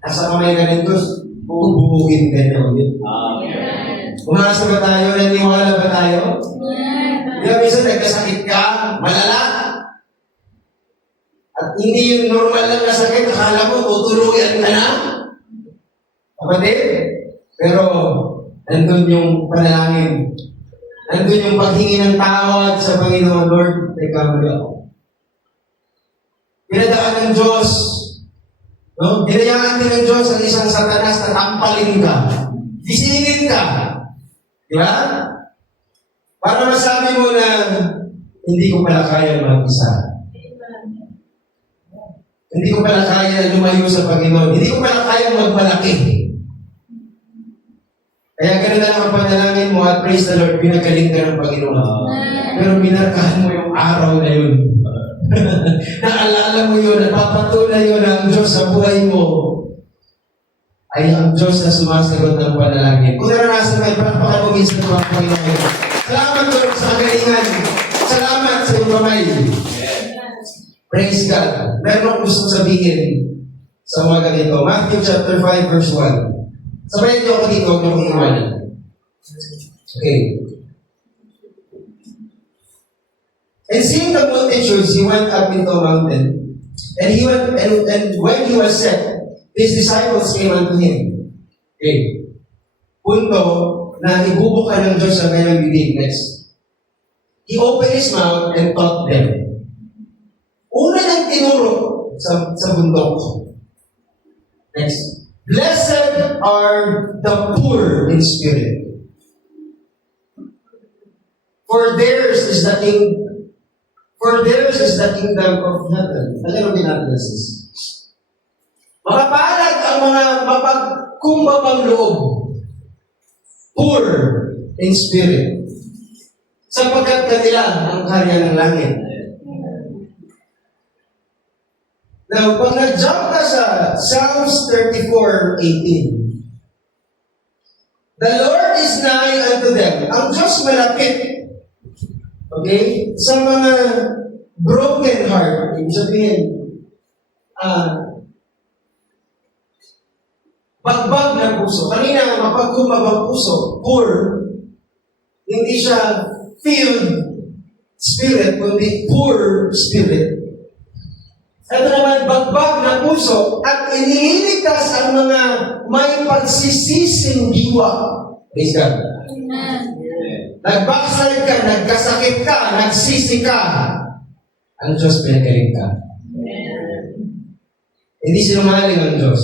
nasa kamay ka ng Diyos, bubuhugin ka niya ulit. Amen. Umasa ba tayo? Naniwala ba tayo? Di ba minsan nagkasakit ka? Malala? At hindi yung normal lang na sakit, akala mo tutuluyan ka na. Kapatid, pero nandun yung panalangin. Nandun yung paghingi ng tawad sa Panginoon. Lord, teka muli ako. Pinadaan ng Diyos, no? Hinayaan din ng Diyos ang isang satanas na tampalin ka. Gisingin ka. Di ba? Para masabi mo na hindi ko pala kaya mag-isa. Hindi ko pala kaya lumayo sa Panginoon. Hindi ko pala kaya magmalaki. Kaya ganun na lang ang panalangin mo at praise the Lord, pinagaling ka ng Panginoon. Pero binarkahan mo yung araw na yun. Naalala mo yun, napapatunay yun ang Diyos sa buhay mo ay ang Diyos na sumasagot ng panalangin. Kung naranasan mo, palakpakan mo minsan ng mga Panginoon. Salamat Lord sa kagalingan. Salamat sa iyong kamay. Praise God. Meron akong gusto sabihin sa mga ganito. Matthew chapter 5 verse 1. Sabayan niyo ako dito, huwag niyo akong iwanan. Okay. And seeing the multitudes, he went up into a mountain. And when he was set, his disciples came unto him. Okay. Punto na ibubuka ng Diyos sa kanyang bibig. Next. He opened his mouth and taught them. Una niyang tinuro sa bundok. Next. Blessed are the poor in spirit. For theirs is the kingdom of heaven. Alam mo natin this. Makapalad ang mga mapagkumbabang loob. Poor in spirit. Sapagkat kanila ang karya ng langit. Now, pag nag-jump ka sa Psalms 34:18, the Lord is nigh unto them. Ang Diyos malapit. Okay? Sa mga broken heart, ibig sabihin, bagbag ng puso. Kanina, mapagkumabang puso, poor, hindi siya filled spirit, kundi poor spirit. Ito naman, bagbag na puso at iniligtas ang mga may pagsisising diwa. Praise God. Nag-backslide ka, nagkasakit ka, nagsisi ka. Ang Diyos pinagaling ka. Hindi sinungaling ang Diyos.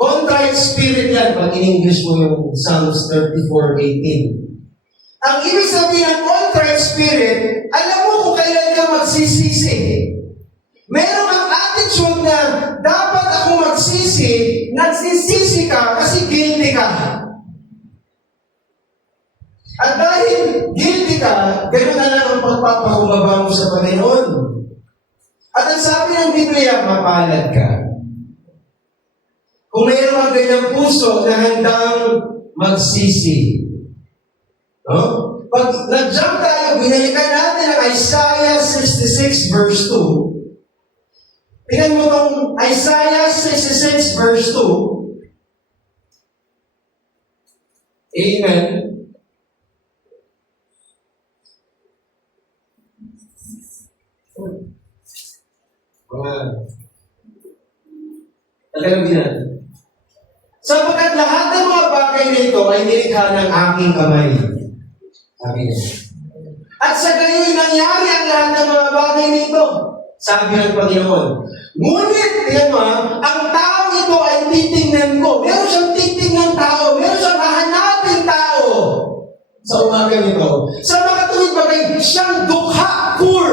Contrite spirit yan, pag in-English mo yung Psalms 34:18. Ang ibig sabihin ng contrite spirit, alam mo kung kailan ka magsisisi. Meron ang attitude na dapat ako magsisi, nagsisisi ka kasi guilty ka. At dahil guilty ka, gano'n na lang ang pagpapakumbaba mo sa Panginoon. At ang sabi ng Biblia, mapalad ka. Kung mayroon kang ganyang puso na handang magsisi. No? Pag nag-jump tayo, binalikan natin ang Isaiah 66 verse 2. Tingnan mo itong Isaiah 66 verse 2. Amen. Tagalogin natin. Sapagkat lahat ng mga bagay nito ay nilikha ng aking kamay. Sabi niya. At sa gayoy nangyari ang lahat ng mga bagay nito. Sabi ng Panginoon. Ngunit, tingnan mo, ang tao ito ay titingnan ko. Meron siyang titingnan tao. Meron siyang hahanapin tao. Sa umaga nito. Sa mga tuwid bagay, siyang dukha, poor.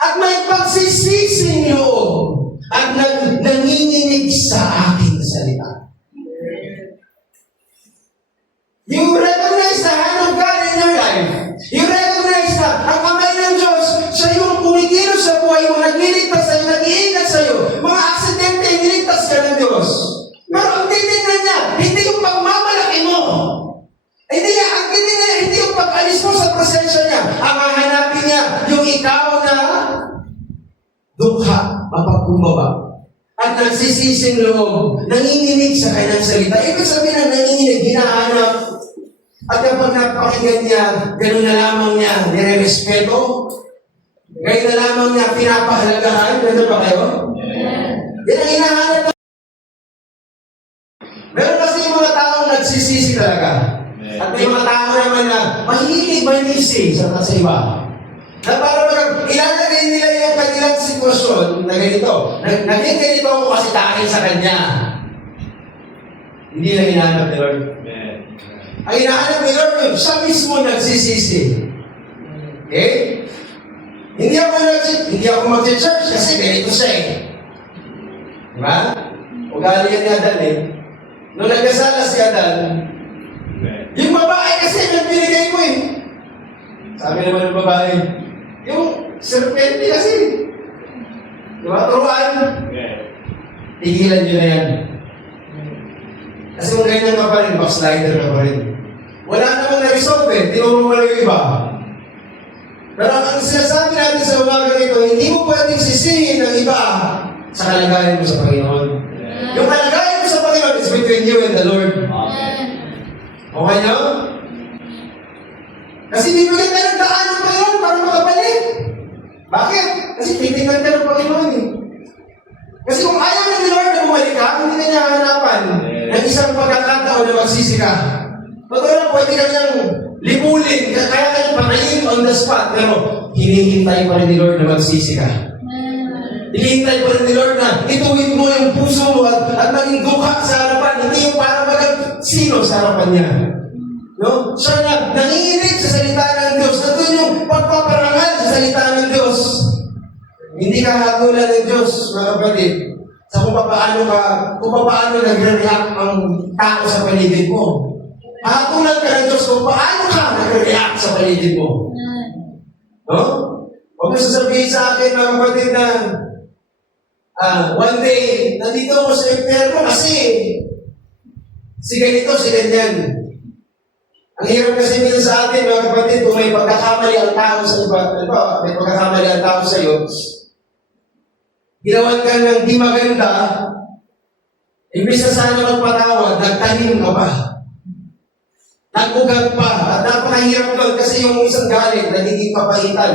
At may pagsisising loob. At nanginginig sa aking salita. You recognize the hand of God in your life. You recognize na ang kamay ng Diyos, siya yung kumikilos sa buhay mo, nagliligtas sa'yo, nag-iingat sa'yo. Mga aksidente, niligtas ka ng Diyos. Pero ang titignan niya, hindi yung pagmamalaki mo. Hindi yung pag-alis mo sa presensya niya. Ang hahanapin niya, yung ikaw na dukha, mapagkumbaba. At nagsisising loob, nanginginig sa kanyang salita. Ibig sabihin na nanginginig, hinahanap. At kapag napakinggan niya, gano'n na lamang niya, nire-respeto. Ngayon na lamang niya pinapahalagahan. Ganun ba kayo? Yan ang hinahanap na. Meron kasi yung mga taong nagsisisi talaga. At may mga tao naman na mahilig manisi sa iba. Na parang ilalagay nila yung kanilang sitwasyon na ganito. Naging ganito ako kasi dahil sa kanya. Hindi na hinahanap ni Lord. Ang hinahanap ni Lord, siya mismo nagsisisi. Okay? Hindi ako mag-church kasi ganito siya eh. Diba? Ugali yan ni Adan eh. Nung nagkasala si Adan, yung babae kasi nagbinigay ko eh. Sabi naman ng babae, yung serpente kasi. Diba? Turuan. Tigilan nyo na yan. Kasi kung ganyan ka pa rin, backslider ka pa rin. Wala namang na-resolve eh. Tinuro mo lang yung iba. Pero ang sinasabi natin sa umaga nito, hindi mo pwedeng sisihin ng iba sa kalagayan mo sa Panginoon. Yung kalagayan mo sa Panginoon is between you and the Lord. Okay no? Kasi bibigyan ka ng daan ng Panginoon para makabalik. Bakit? Kasi titignan ka ng Panginoon eh. Kasi kung ayaw na ni Lord na bumalik ka, hindi ka niya hanapan ng isang pagkakataon na magsisi ka. Totoo lang, pwede ka niyang limulin, kaya ka niyang patayin on the spot, pero hinihintay pa rin ni Lord na magsisi ka. Hinihintay pa rin ni Lord na ituwid mo yung puso mo at maging duka sa harapan, hindi yung para sino sa harapan niya. No? Siya na nanginginig sa salita ng Diyos. Nandun yung pagpaparangal sa salita ng Diyos. Hindi ka hatulan ng Diyos, mga kapatid, sa kung paano nagre-react ang tao sa paligid mo. Hatulan ka ng Diyos kung paano ka nagre-react sa paligid mo. No? Huwag mo sasabihin sa akin, mga kapatid, na one day, nandito ako sa impyerno kasi si ganito, si ganyan. Ang hirap kasi nila sa atin, mga kapatid, kung may pagkakamali ang tao sa iba, may pagkakamali ang tao sa iyo, ginawan ka ng di maganda, imbis na sana magpatawad, nagtanim ka pa. Nag-ugat pa. At napakahirap doon kasi yung isang galit, nagiging kapaitan.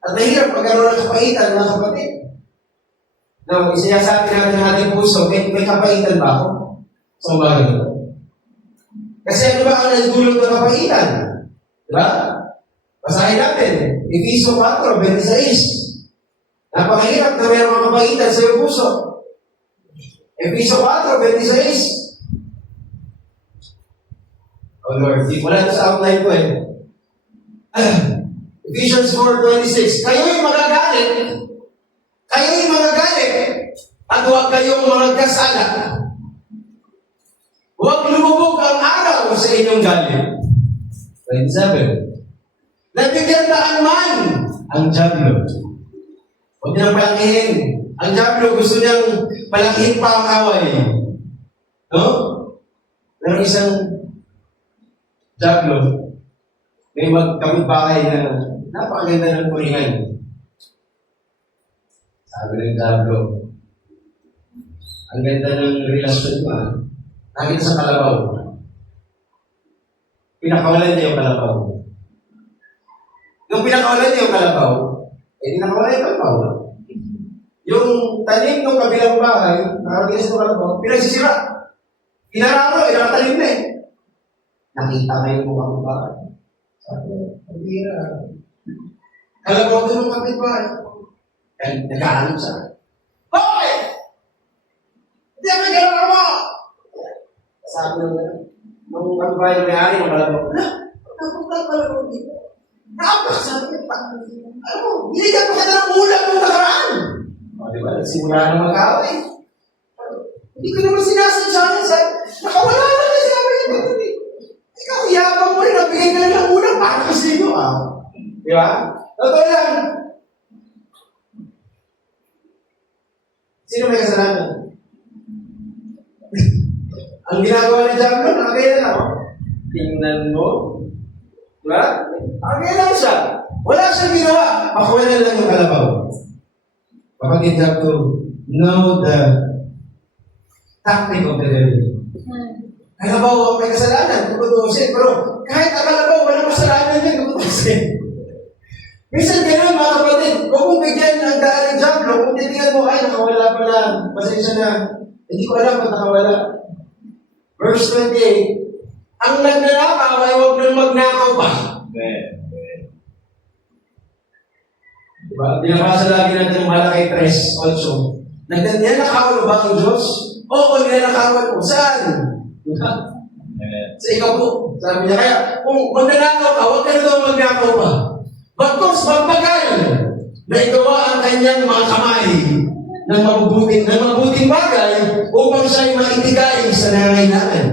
At mahirap pagkaroon ng kapaitan, mga kapatid. No, sinasabi natin ng ating puso, may kapaitan ba ako? Sa umaga nito. Kasi ano ba ang nagdulot ng kapaitan? Diba? Basahin natin. Efeso 4:26. Napakahirap na mayroong mga kapaitan sa iyong puso. Efeso 4:26. Oh Lord, wala sa outline ko eh. Ephesians 4:26. Kayo'y magagalit. Kayo'y magagalit. At huwag kayong magkasala. Huwag lumubog ang araw sa inyong galit. 27. Nabigyan daan man ang Diablo. Huwag niyang palakihin. Ang Diablo gusto niyang palakihin pa ang away. No? Meron isang Diablo, may magkamit-bahay na napakaganda ng kuringan. Sabi ng Diablo, ang ganda ng relasyon mo. Nakita sa kalabaw. Pinakawalan niya yung kalabaw. Nung pinakawalan niya yung kalabaw, pinakawalan yung kalabaw. Yung tanim ng kabilang bahay, nakakita sa kalabaw, pinagsisira. Pinararo, tanim na eh. Nakita kayo mo ang bahay. Sabi, pag-ira. Kalabaw doon ng kapitbahay. Nag-aalam siya. Hoy! Hindi ako galaw mo! Sabi nung kapitbahay na may-ari ng kalabaw, napunta ang kalabaw dito. Sabi niya, alam mo, binigyan pa ka ng ulam nung nakaraan. Diba, nagsimula ng mag-away. Hindi ko naman sinasadya yan. Nakawala na kasi sabi niya. Ikaw, yabang mo rin, nabigay ka lang ng ulam para kasi nyo, Di ba? Totoo lang. Sino may kasalanan? Ang ginagawa ni Diablo, nakagaya na lang. Tingnan mo. Di ba? Nakagaya lang siya. Wala siyang ginawa. Pakuwalan lang yung kalabaw. Kapag Diablo, know the tactic of the devil. Kalabaw ang may kasalanan, tututusin. Pero kahit ang kalabaw, walang kasalanan niya, tututusin. Minsan gano'n, mga kapatid, bigyan ng daan ng Diablo, kung titingnan mo, ay, nakawala pala, pasensya na, hindi ko alam kung nakawala. Verse 28, ang nagnanakaw ay huwag nang magnakaw pa. Amen. Diba? Binabasa lagi natin ng Malakay 3:8. Nagnanakawan mo ba ang Diyos? Oo, nilalakawan mo. Saan? Diba? Amen. Sa ikaw po. Sabi niya, kaya kung magnanakaw ka, huwag ka na daw magnakaw pa. Bagkos, magpagal na igawa ang kanyang mga kamay ng mabuting bagay upang siya'y maitigay sa nangangailangan.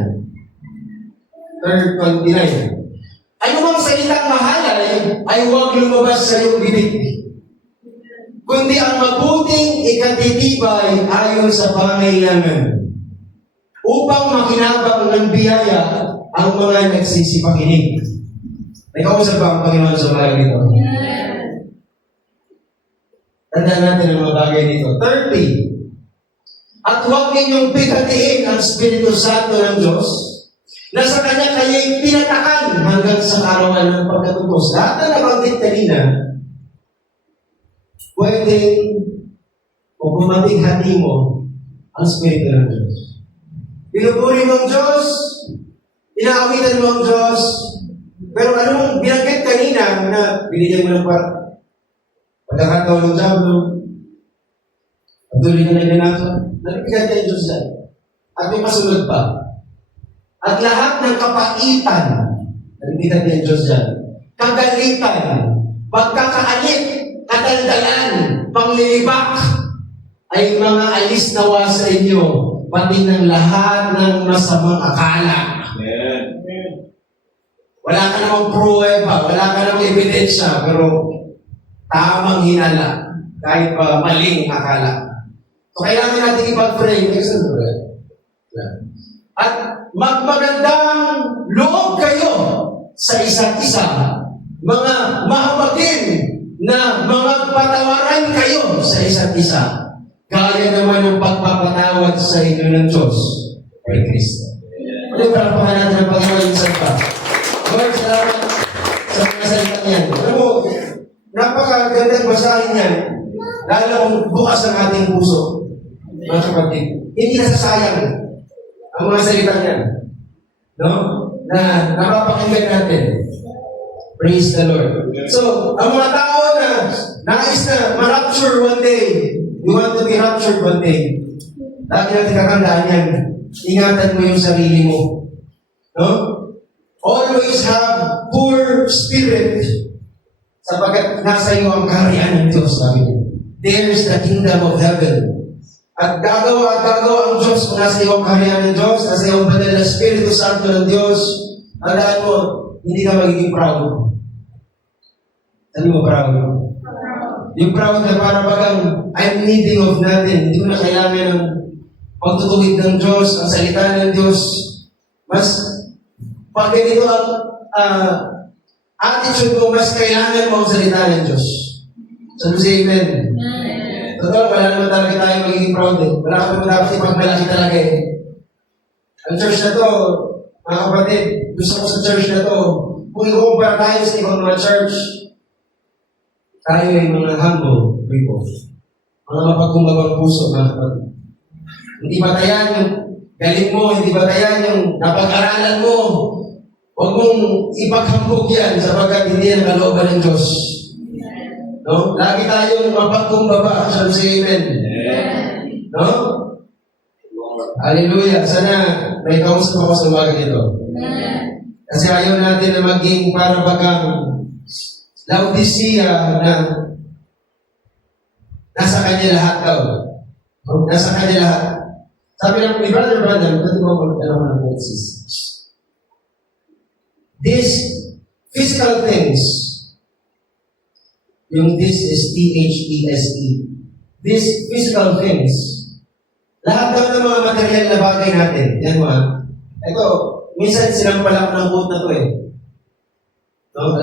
3:29. Ano mang salitang mahalay ay huwag lumabas sa iyong bibig, kundi ang mabuting ikatitibay ayon sa pangailangan, upang makinabang ng biyaya ang mga nagsisipakinig. May kausap ba ang Panginoon sa bagay nito? Tandaan natin ang mga bagay nito. 30. At huwag ninyong bigatiin ang Espiritu Santo ng Diyos, na sa Kanya kaya'y pinatakan hanggang sa karawan ng pagkatubos. Lahat na nabanggit kanina, pwedeng o pumating-hati mo ang Espiritu ng Diyos. Pinupuri mo ang Diyos, inaawitan mo ang Diyos, pero anong binanggit kanina na binigyan mo ng pagkakataon ng Diablo, patuloy ka na ginagawa, nalipigyan tayo Diyos dyan. At may masunod pa. At lahat ng kapaitan, nalipigyan tayo Diyos dyan, kagalitan, pagkakaalit, kadaldalan, panglilibak, ay mga alis nawa sa inyo, pati ng lahat ng masamang akala. Amen. Wala ka namang pruweba, wala ka namang ebidensya, pero tamang hinala, kahit pa maling akala. So, kailangan natin ipag-frame. At magmagandang loob kayo sa isa't isa, mga mahabagin na mga patawaran kayo sa isa't isa. Kaya naman ng pagpapatawad sa inyo ng Diyos kay Kristo. Ano para pa natin ang Panginoon sa pa? Lord, salamat sa mga salita niyan. Alam mo, napakagandang basahin yan. Lalo kung bukas ang ating puso. Mga kapatid, hindi nasasayang ang mga salita niyan. No? Na napapakinggan natin. Praise the Lord. So, ang mga tao na nais na ma-rapture one day, you want to be raptured one day, lagi natin kakandaan yan. Ingatan mo yung sarili mo. No? Always have poor spirit sapagkat nasa iyo ang kaharian ng Diyos, sabi niya. There is the kingdom of heaven. At gagawa ang Diyos kung nasa iyo ang kaharian ng Diyos, nasa iyo ang banal na Espiritu Santo ng Diyos. Tandaan mo, hindi ka magiging proud. Sabi mo, proud. Yung proud na para bagang I'm needing of nothing. Hindi ko na kailangan ng pagtutuwid ng Diyos, ang salita ng Diyos. Mas pag ganito ang attitude mo, mas kailangan mo ang salita ng Diyos. Sabi sa Amen. Totoo, wala naman talaga tayo magiging proud eh. Wala ka naman dapat ipagmalaki talaga eh. Ang church na to, mga kapatid, gusto ko sa church na to, kung i-compare tayo sa ibang mga church, tayo ay mga humble people. Mga mapagkumbabang puso, mga kapatid. Hindi batayan yung galing mo, hindi batayan yung napag-aralan mo. Huwag mong ipaghambog yan sapagkat hindi ang kalooban ng Diyos. No? Lagi tayong mapagkumbaba. Sabi sa Amen. No? Hallelujah. Sana may kausap ako sa umaga nito. Kasi ayaw natin na maging para bagang Laodicea na nasa kanya lahat daw. Nasa kanya lahat. Sabi ng ni Brother, pwede mo mag-alam ng Moses. These physical things, yung this is T-H-E-S-E, these physical things, lahat daw ng mga material na bagay natin, yan mga, ito, minsan sinampalak ng boat na to eh. No?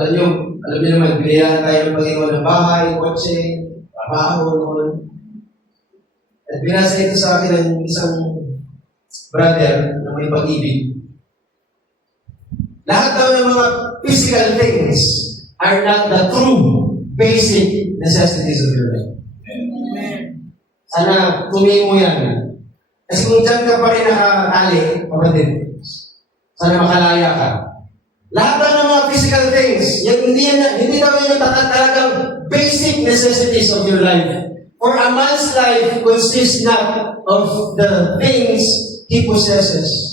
Alam niyo naman, biniyahan tayo ng Panginoon ng bahay, kotse, trabaho, noon. At binasa ito sa akin ng isang brother na may pag-ibig. Lahat daw ng mga physical things are not the true basic necessities of your life. Sana tumihin mo yan. Kasi kung dyan ka pa rin nakatali, kapatid, sana makalaya ka. Lahat ng mga physical things, hindi daw yung talagang basic necessities of your life. For a man's life consists not of the things he possesses.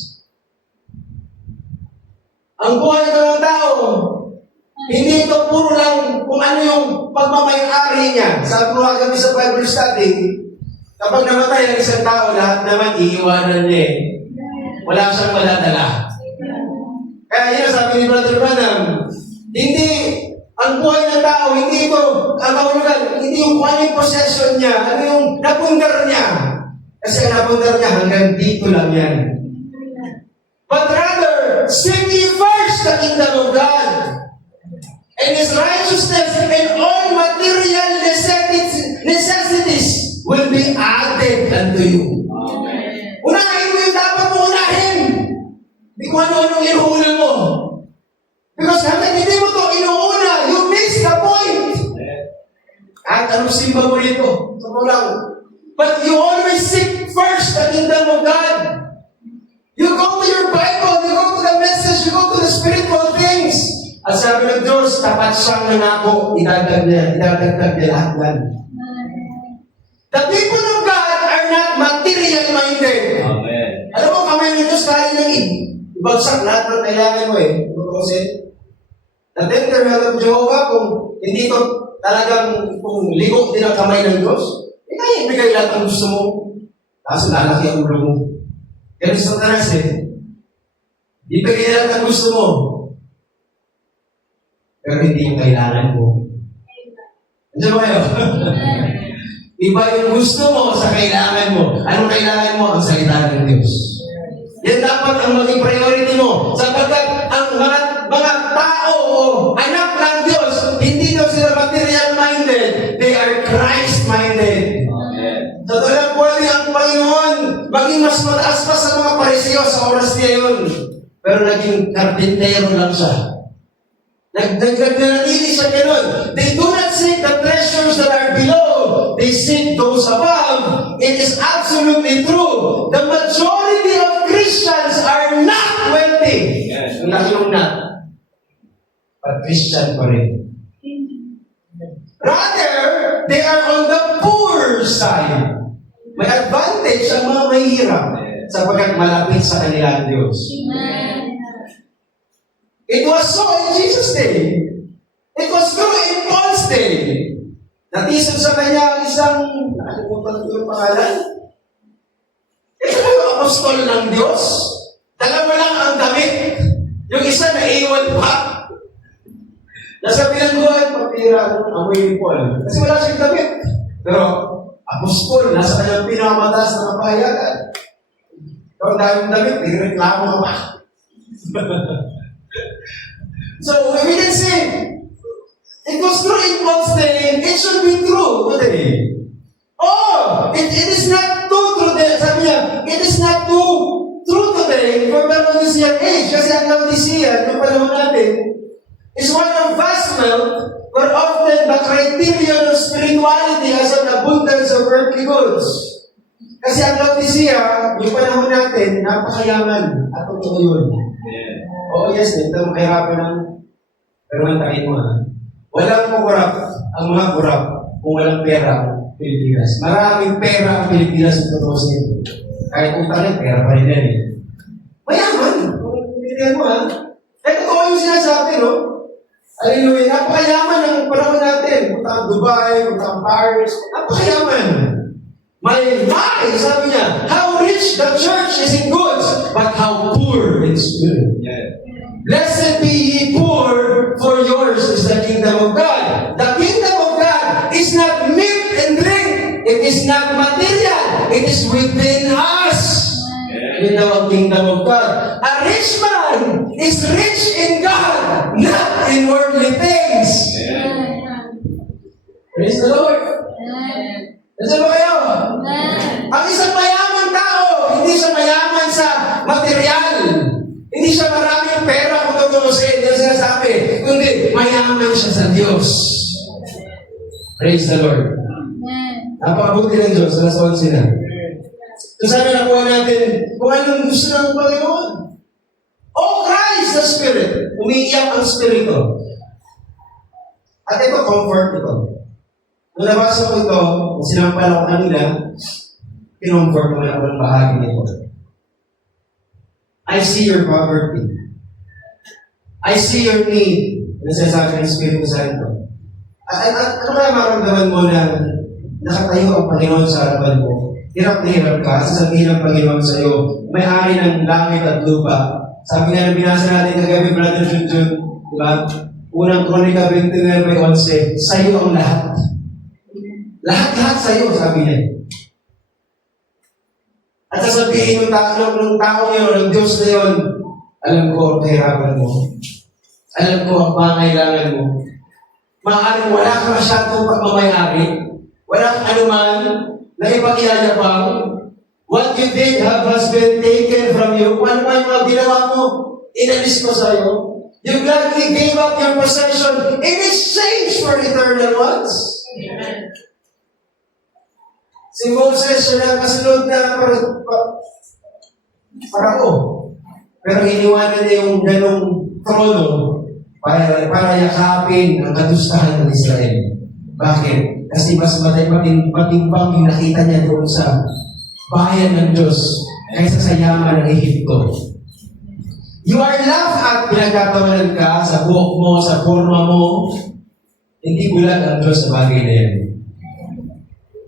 Ang buhay ng tao, hindi ito puro lang kung ano yung pagmamayari niya. Sabi ko kami sa Bible study, kapag namatay ang isang tao, lahat naman iiwanan niya eh. Wala siyang madadala. Kaya yun, sabi ni Brother Branham, hindi, ang buhay ng tao, hindi ito, ang kahulugan, hindi yung kung ano yung possession niya, ano yung napundar niya. Kasi ang napundar niya, hanggang dito lang yan. But rather, seek ye first the kingdom of God and His righteousness, and all material necessities will be added unto you. Unahin mo yung dapat mo unahin. Hindi ko ano-anong inuunan mo. Because hanggang hindi mo ito inuuna, you miss the point. Kahit anong simba mo rito. Ito lang. But you always seek first the kingdom of God. You go to your Bible, you go to the message, you go to the spiritual things. At sabi ng Diyos, tapat siyang nangako, idadagdag niya lahat yan. The people of God are not material-minded. Amen. Alam mo, kamay ng Diyos kaya nang ibagsak lahat ng kailangan mo eh. Kasi, the tender hand of Jehovah, kung hindi ito talagang kung ligo din ang kamay ng Diyos, kaya ibigay lahat ang gusto mo. Kaso lalaki ang ulo mo. Pero sa Satanas eh, ibigay lahat ang gusto mo. Pero hindi yung kailangan mo. Andiyan ba kayo? Iba yung gusto mo sa kailangan mo. Anong kailangan mo? Ang salita ng Diyos. Yan dapat ang maging priority mo. Sapagkat ang mga tao o anak ng Diyos, hindi daw sila material-minded. They are Christ-minded. Amen. Sa talagang pwede ang Panginoon maging mas mataas pa sa mga pariseo sa oras niya yun. Pero naging karpintero lang siya. Nagnalatili siya ganun. They do not seek the treasures that are below. They seek those above. It is absolutely true. The majority of Christians are not wealthy. Yes. Ang laki ng not. But Christian pa rin. Rather, they are on the poor side. May advantage ang mga mahihirap sapagkat malapit sa kanila ang Diyos. It was so in Jesus' day. It was true in Paul's day. Natisod sa kanya ang isang, nakalimutan ko yung pangalan. Ito na yung apostol ng Diyos. Dalawa lang ang damit. Yung isa naiwan pa. Nasa bilangguan, pagpira ng amoy ni Paul. Kasi wala siyang damit. Pero, apostol, nasa kanyang pinakamatas na kapahayagan. Kung dahil damit, reklamo ka pa. So, we can say, it was true in Paul's day, it should be true today. Oh, it is not true today. Sabi niya, it is not true today for the Laodicean age. Kasi ang Laodicea, yung panahon natin, is one of vast wealth, where often the criterion of spirituality has an abundance of earthly goods. Kasi ang Laodicea, yung panahon natin, napakayaman at totoo yun. Oo, yes, ito mahirapan ng pero mantakin mo ha. Walang kukurap ang mga kurap kung walang pera ang Pilipinas. Maraming pera ang Pilipinas sa totoo sa ito. Kahit utangin, pera pa rin yan eh. Mayaman! Kung pilihan mo ha. Eh, totoo yung sinasabi, no? Hallelujah. Napakayaman ang panahon natin. Punta ang Dubai, punta ang Paris. Napakayaman. My, sabi niya, how rich the church is in goods, but how poor in spirit. Yeah. Blessed be ye poor, for yours is the kingdom of God. The kingdom of God is not meat and drink. It is not material. It is within us. Yun daw ang kingdom of God. A rich man is rich in God, not in worldly things. Praise the Lord. Nasaan ba kayo? Ang isang mayamang tao, hindi siya mayaman sa material. Hindi siya maraming pera kung tutunusin. Yan sinasabi. Kundi mayaman siya sa Diyos. Praise the Lord. Amen. Napakabuti ng Diyos, alas 11 na. So sana nakuha natin kung anong gusto ng Panginoon. Oh Christ, the Spirit. Umiiyak ang Spirito. At ito, comfort ito. Nung nabasa ko ito, kung sinampala ko kanila, kinomfort ko na ako ng bahagi nito. I see your poverty. I see your need. Nasasabi ng Espiritu Santo. At ano kaya maramdaman mo na nakatayo ang Panginoon sa harapan mo? Hirap na hirap ka, sasabihin ng Panginoon sa iyo, may-ari ng langit at lupa. Sabi nga na binasa natin kagabi, Brother Junjun, di ba? Unang Kronika 29:11, sa iyo ang lahat. Lahat-lahat sa iyo, sabi niya. At sasabihin ng tao yun, ng Diyos na yun, alam ko ang kahirapan mo. Alam ko ang pangailangan mo. Maaaring wala ka masyadong pagmamayari. Wala kang anuman na ipag-iayabang. What you did has been taken from you. Ano ba yung mga ginawa mo? Inalis ko sa iyo. You gladly gave up your possession in exchange for eternal ones. Amen. Si Moses, siya na kasunod na parako. Pero iniwanan niya yung ganong trono para yakapin ang kadustahan ng Israel. Bakit? Kasi mas matimbang yung nakita niya doon sa bayan ng Diyos kaysa sa yaman ng Ehipto. You are laughed at, pinagkatawanan ka sa buhok mo, sa forma mo. Hindi bulag ang Diyos sa bagay na yan.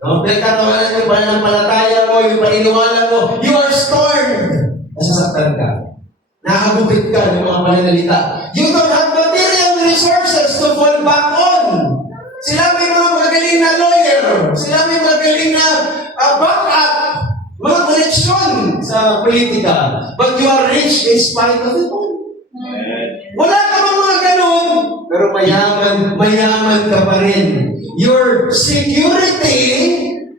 No? Pinagkatawanan yung pananampalataya mo, yung paniniwala mo, you are scorned. Nasasaktan ka. Nakagupit ka ng mga pananalita. You don't have material resources to fall back on. Sila may mga magaling na lawyer. Sila may magaling na backup. Mga koneksyon sa politika. But you are rich in spite of it all. Wala ka bang mga ganun? Pero mayaman ka pa rin. Your security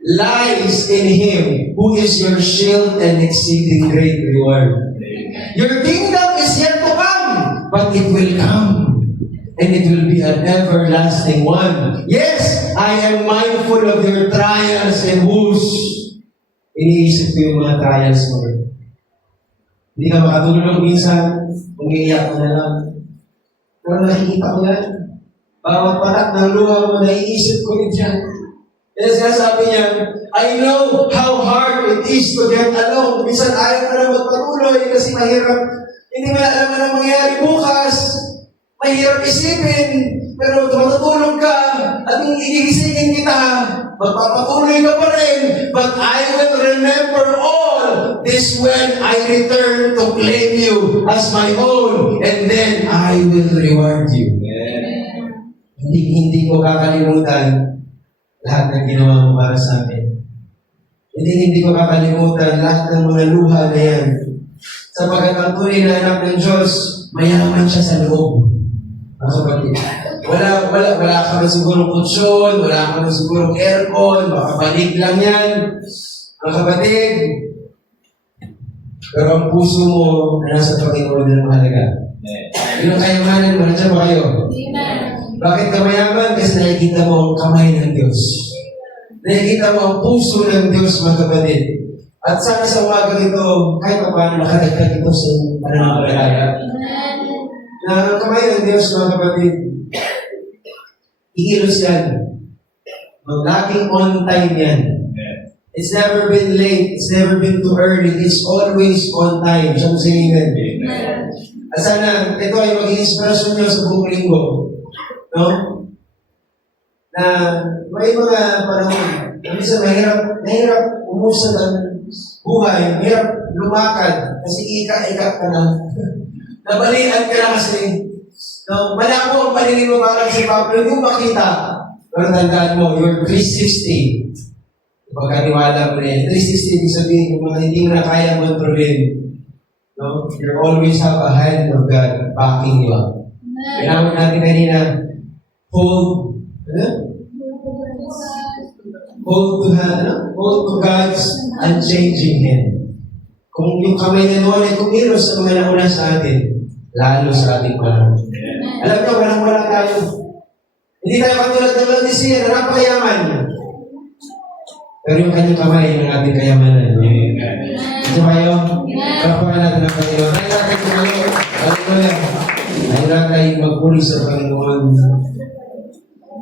lies in Him, who is your shield and exceeding great reward. Your kingdom is yet to come, but it will come. And it will be an everlasting one. Yes, I am mindful of your trials and woes. Iniisip ko yung mga trials mo. Hindi ka makatulog minsan, umiiyak mo na lang. Pero nakikita ko yan. Bawat patak ng luha mo, naiisip ko rin yan. Kaya sinasabi niya, I know how hard it is to get along. Minsan ayaw ka na magpatuloy kasi mahirap. Hindi mo na alam anong mangyayari bukas. Mahirap isipin. Pero tumatulog ka at igigisingin kita. Magpapatuloy ka pa rin. But I will remember all this when I return to claim you as my own. And then I will reward you. Hindi ko kakalimutan lahat ng ginawa mo para sa amin. Hindi ko kakalimutan lahat ng mga luha na yan. Sapagkat ang tunay na anak ng Diyos, mayaman siya sa loob. Wala ka na sigurong kutsyon, wala ka na sigurong aircon, baka panig lang yan. Mga kapatid, pero ang puso mo na nasa Panginoon na mahalaga. Yun ang kayamanan mo, nandiyan ba kayo? Amen. Bakit ka mayaman? Kasi nakikita mo ang kamay ng Diyos. Nakikita mo ang puso ng Diyos, mga kapatid. At sana sa umaga ito, kahit pa paano nakadagdag ito sa pananampalataya. Amen. Na ang kamay ng Diyos, mga kapatid, ikilos yan. Laging on time yan. It's never been late. It's never been too early. It's always on time. Siyang singin. Amen. At sana, ito ay maging inspirasyon nyo sa buong linggo. No? Na may mga panahon na minsan mahirap umusad ang buhay, mahirap lumakad kasi ika-ika ka na. Nabalian ka na kasi. No? Malabo ang paningin mo parang si Pablo, hindi mo makita. Pero tandaan mo, you're 360. Pagkaniwala mo na yan. 360, ibig sabihin, kung mga hindi mo na kaya kontrolin, no? You always have a hand of God backing you up. Pinawag natin kanina, hold to God's unchanging hand. Kung yung kamay na noon ay kumilos sa mga nauna sa atin, lalo sa ating panahon. Alam nyo, walang-wala tayo. Hindi tayo katulad ng Laodicea na napakayaman. Pero yung kanyang kamay ng ating kayamanan. Ito kayo, palapakan natin ang Panginoon. Nahirakan ko kayo. Hallelujah. Nahirakan magpuri sa Panginoon.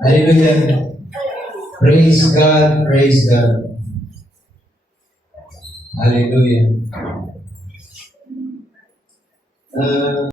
Hallelujah. Praise God, praise God. Hallelujah.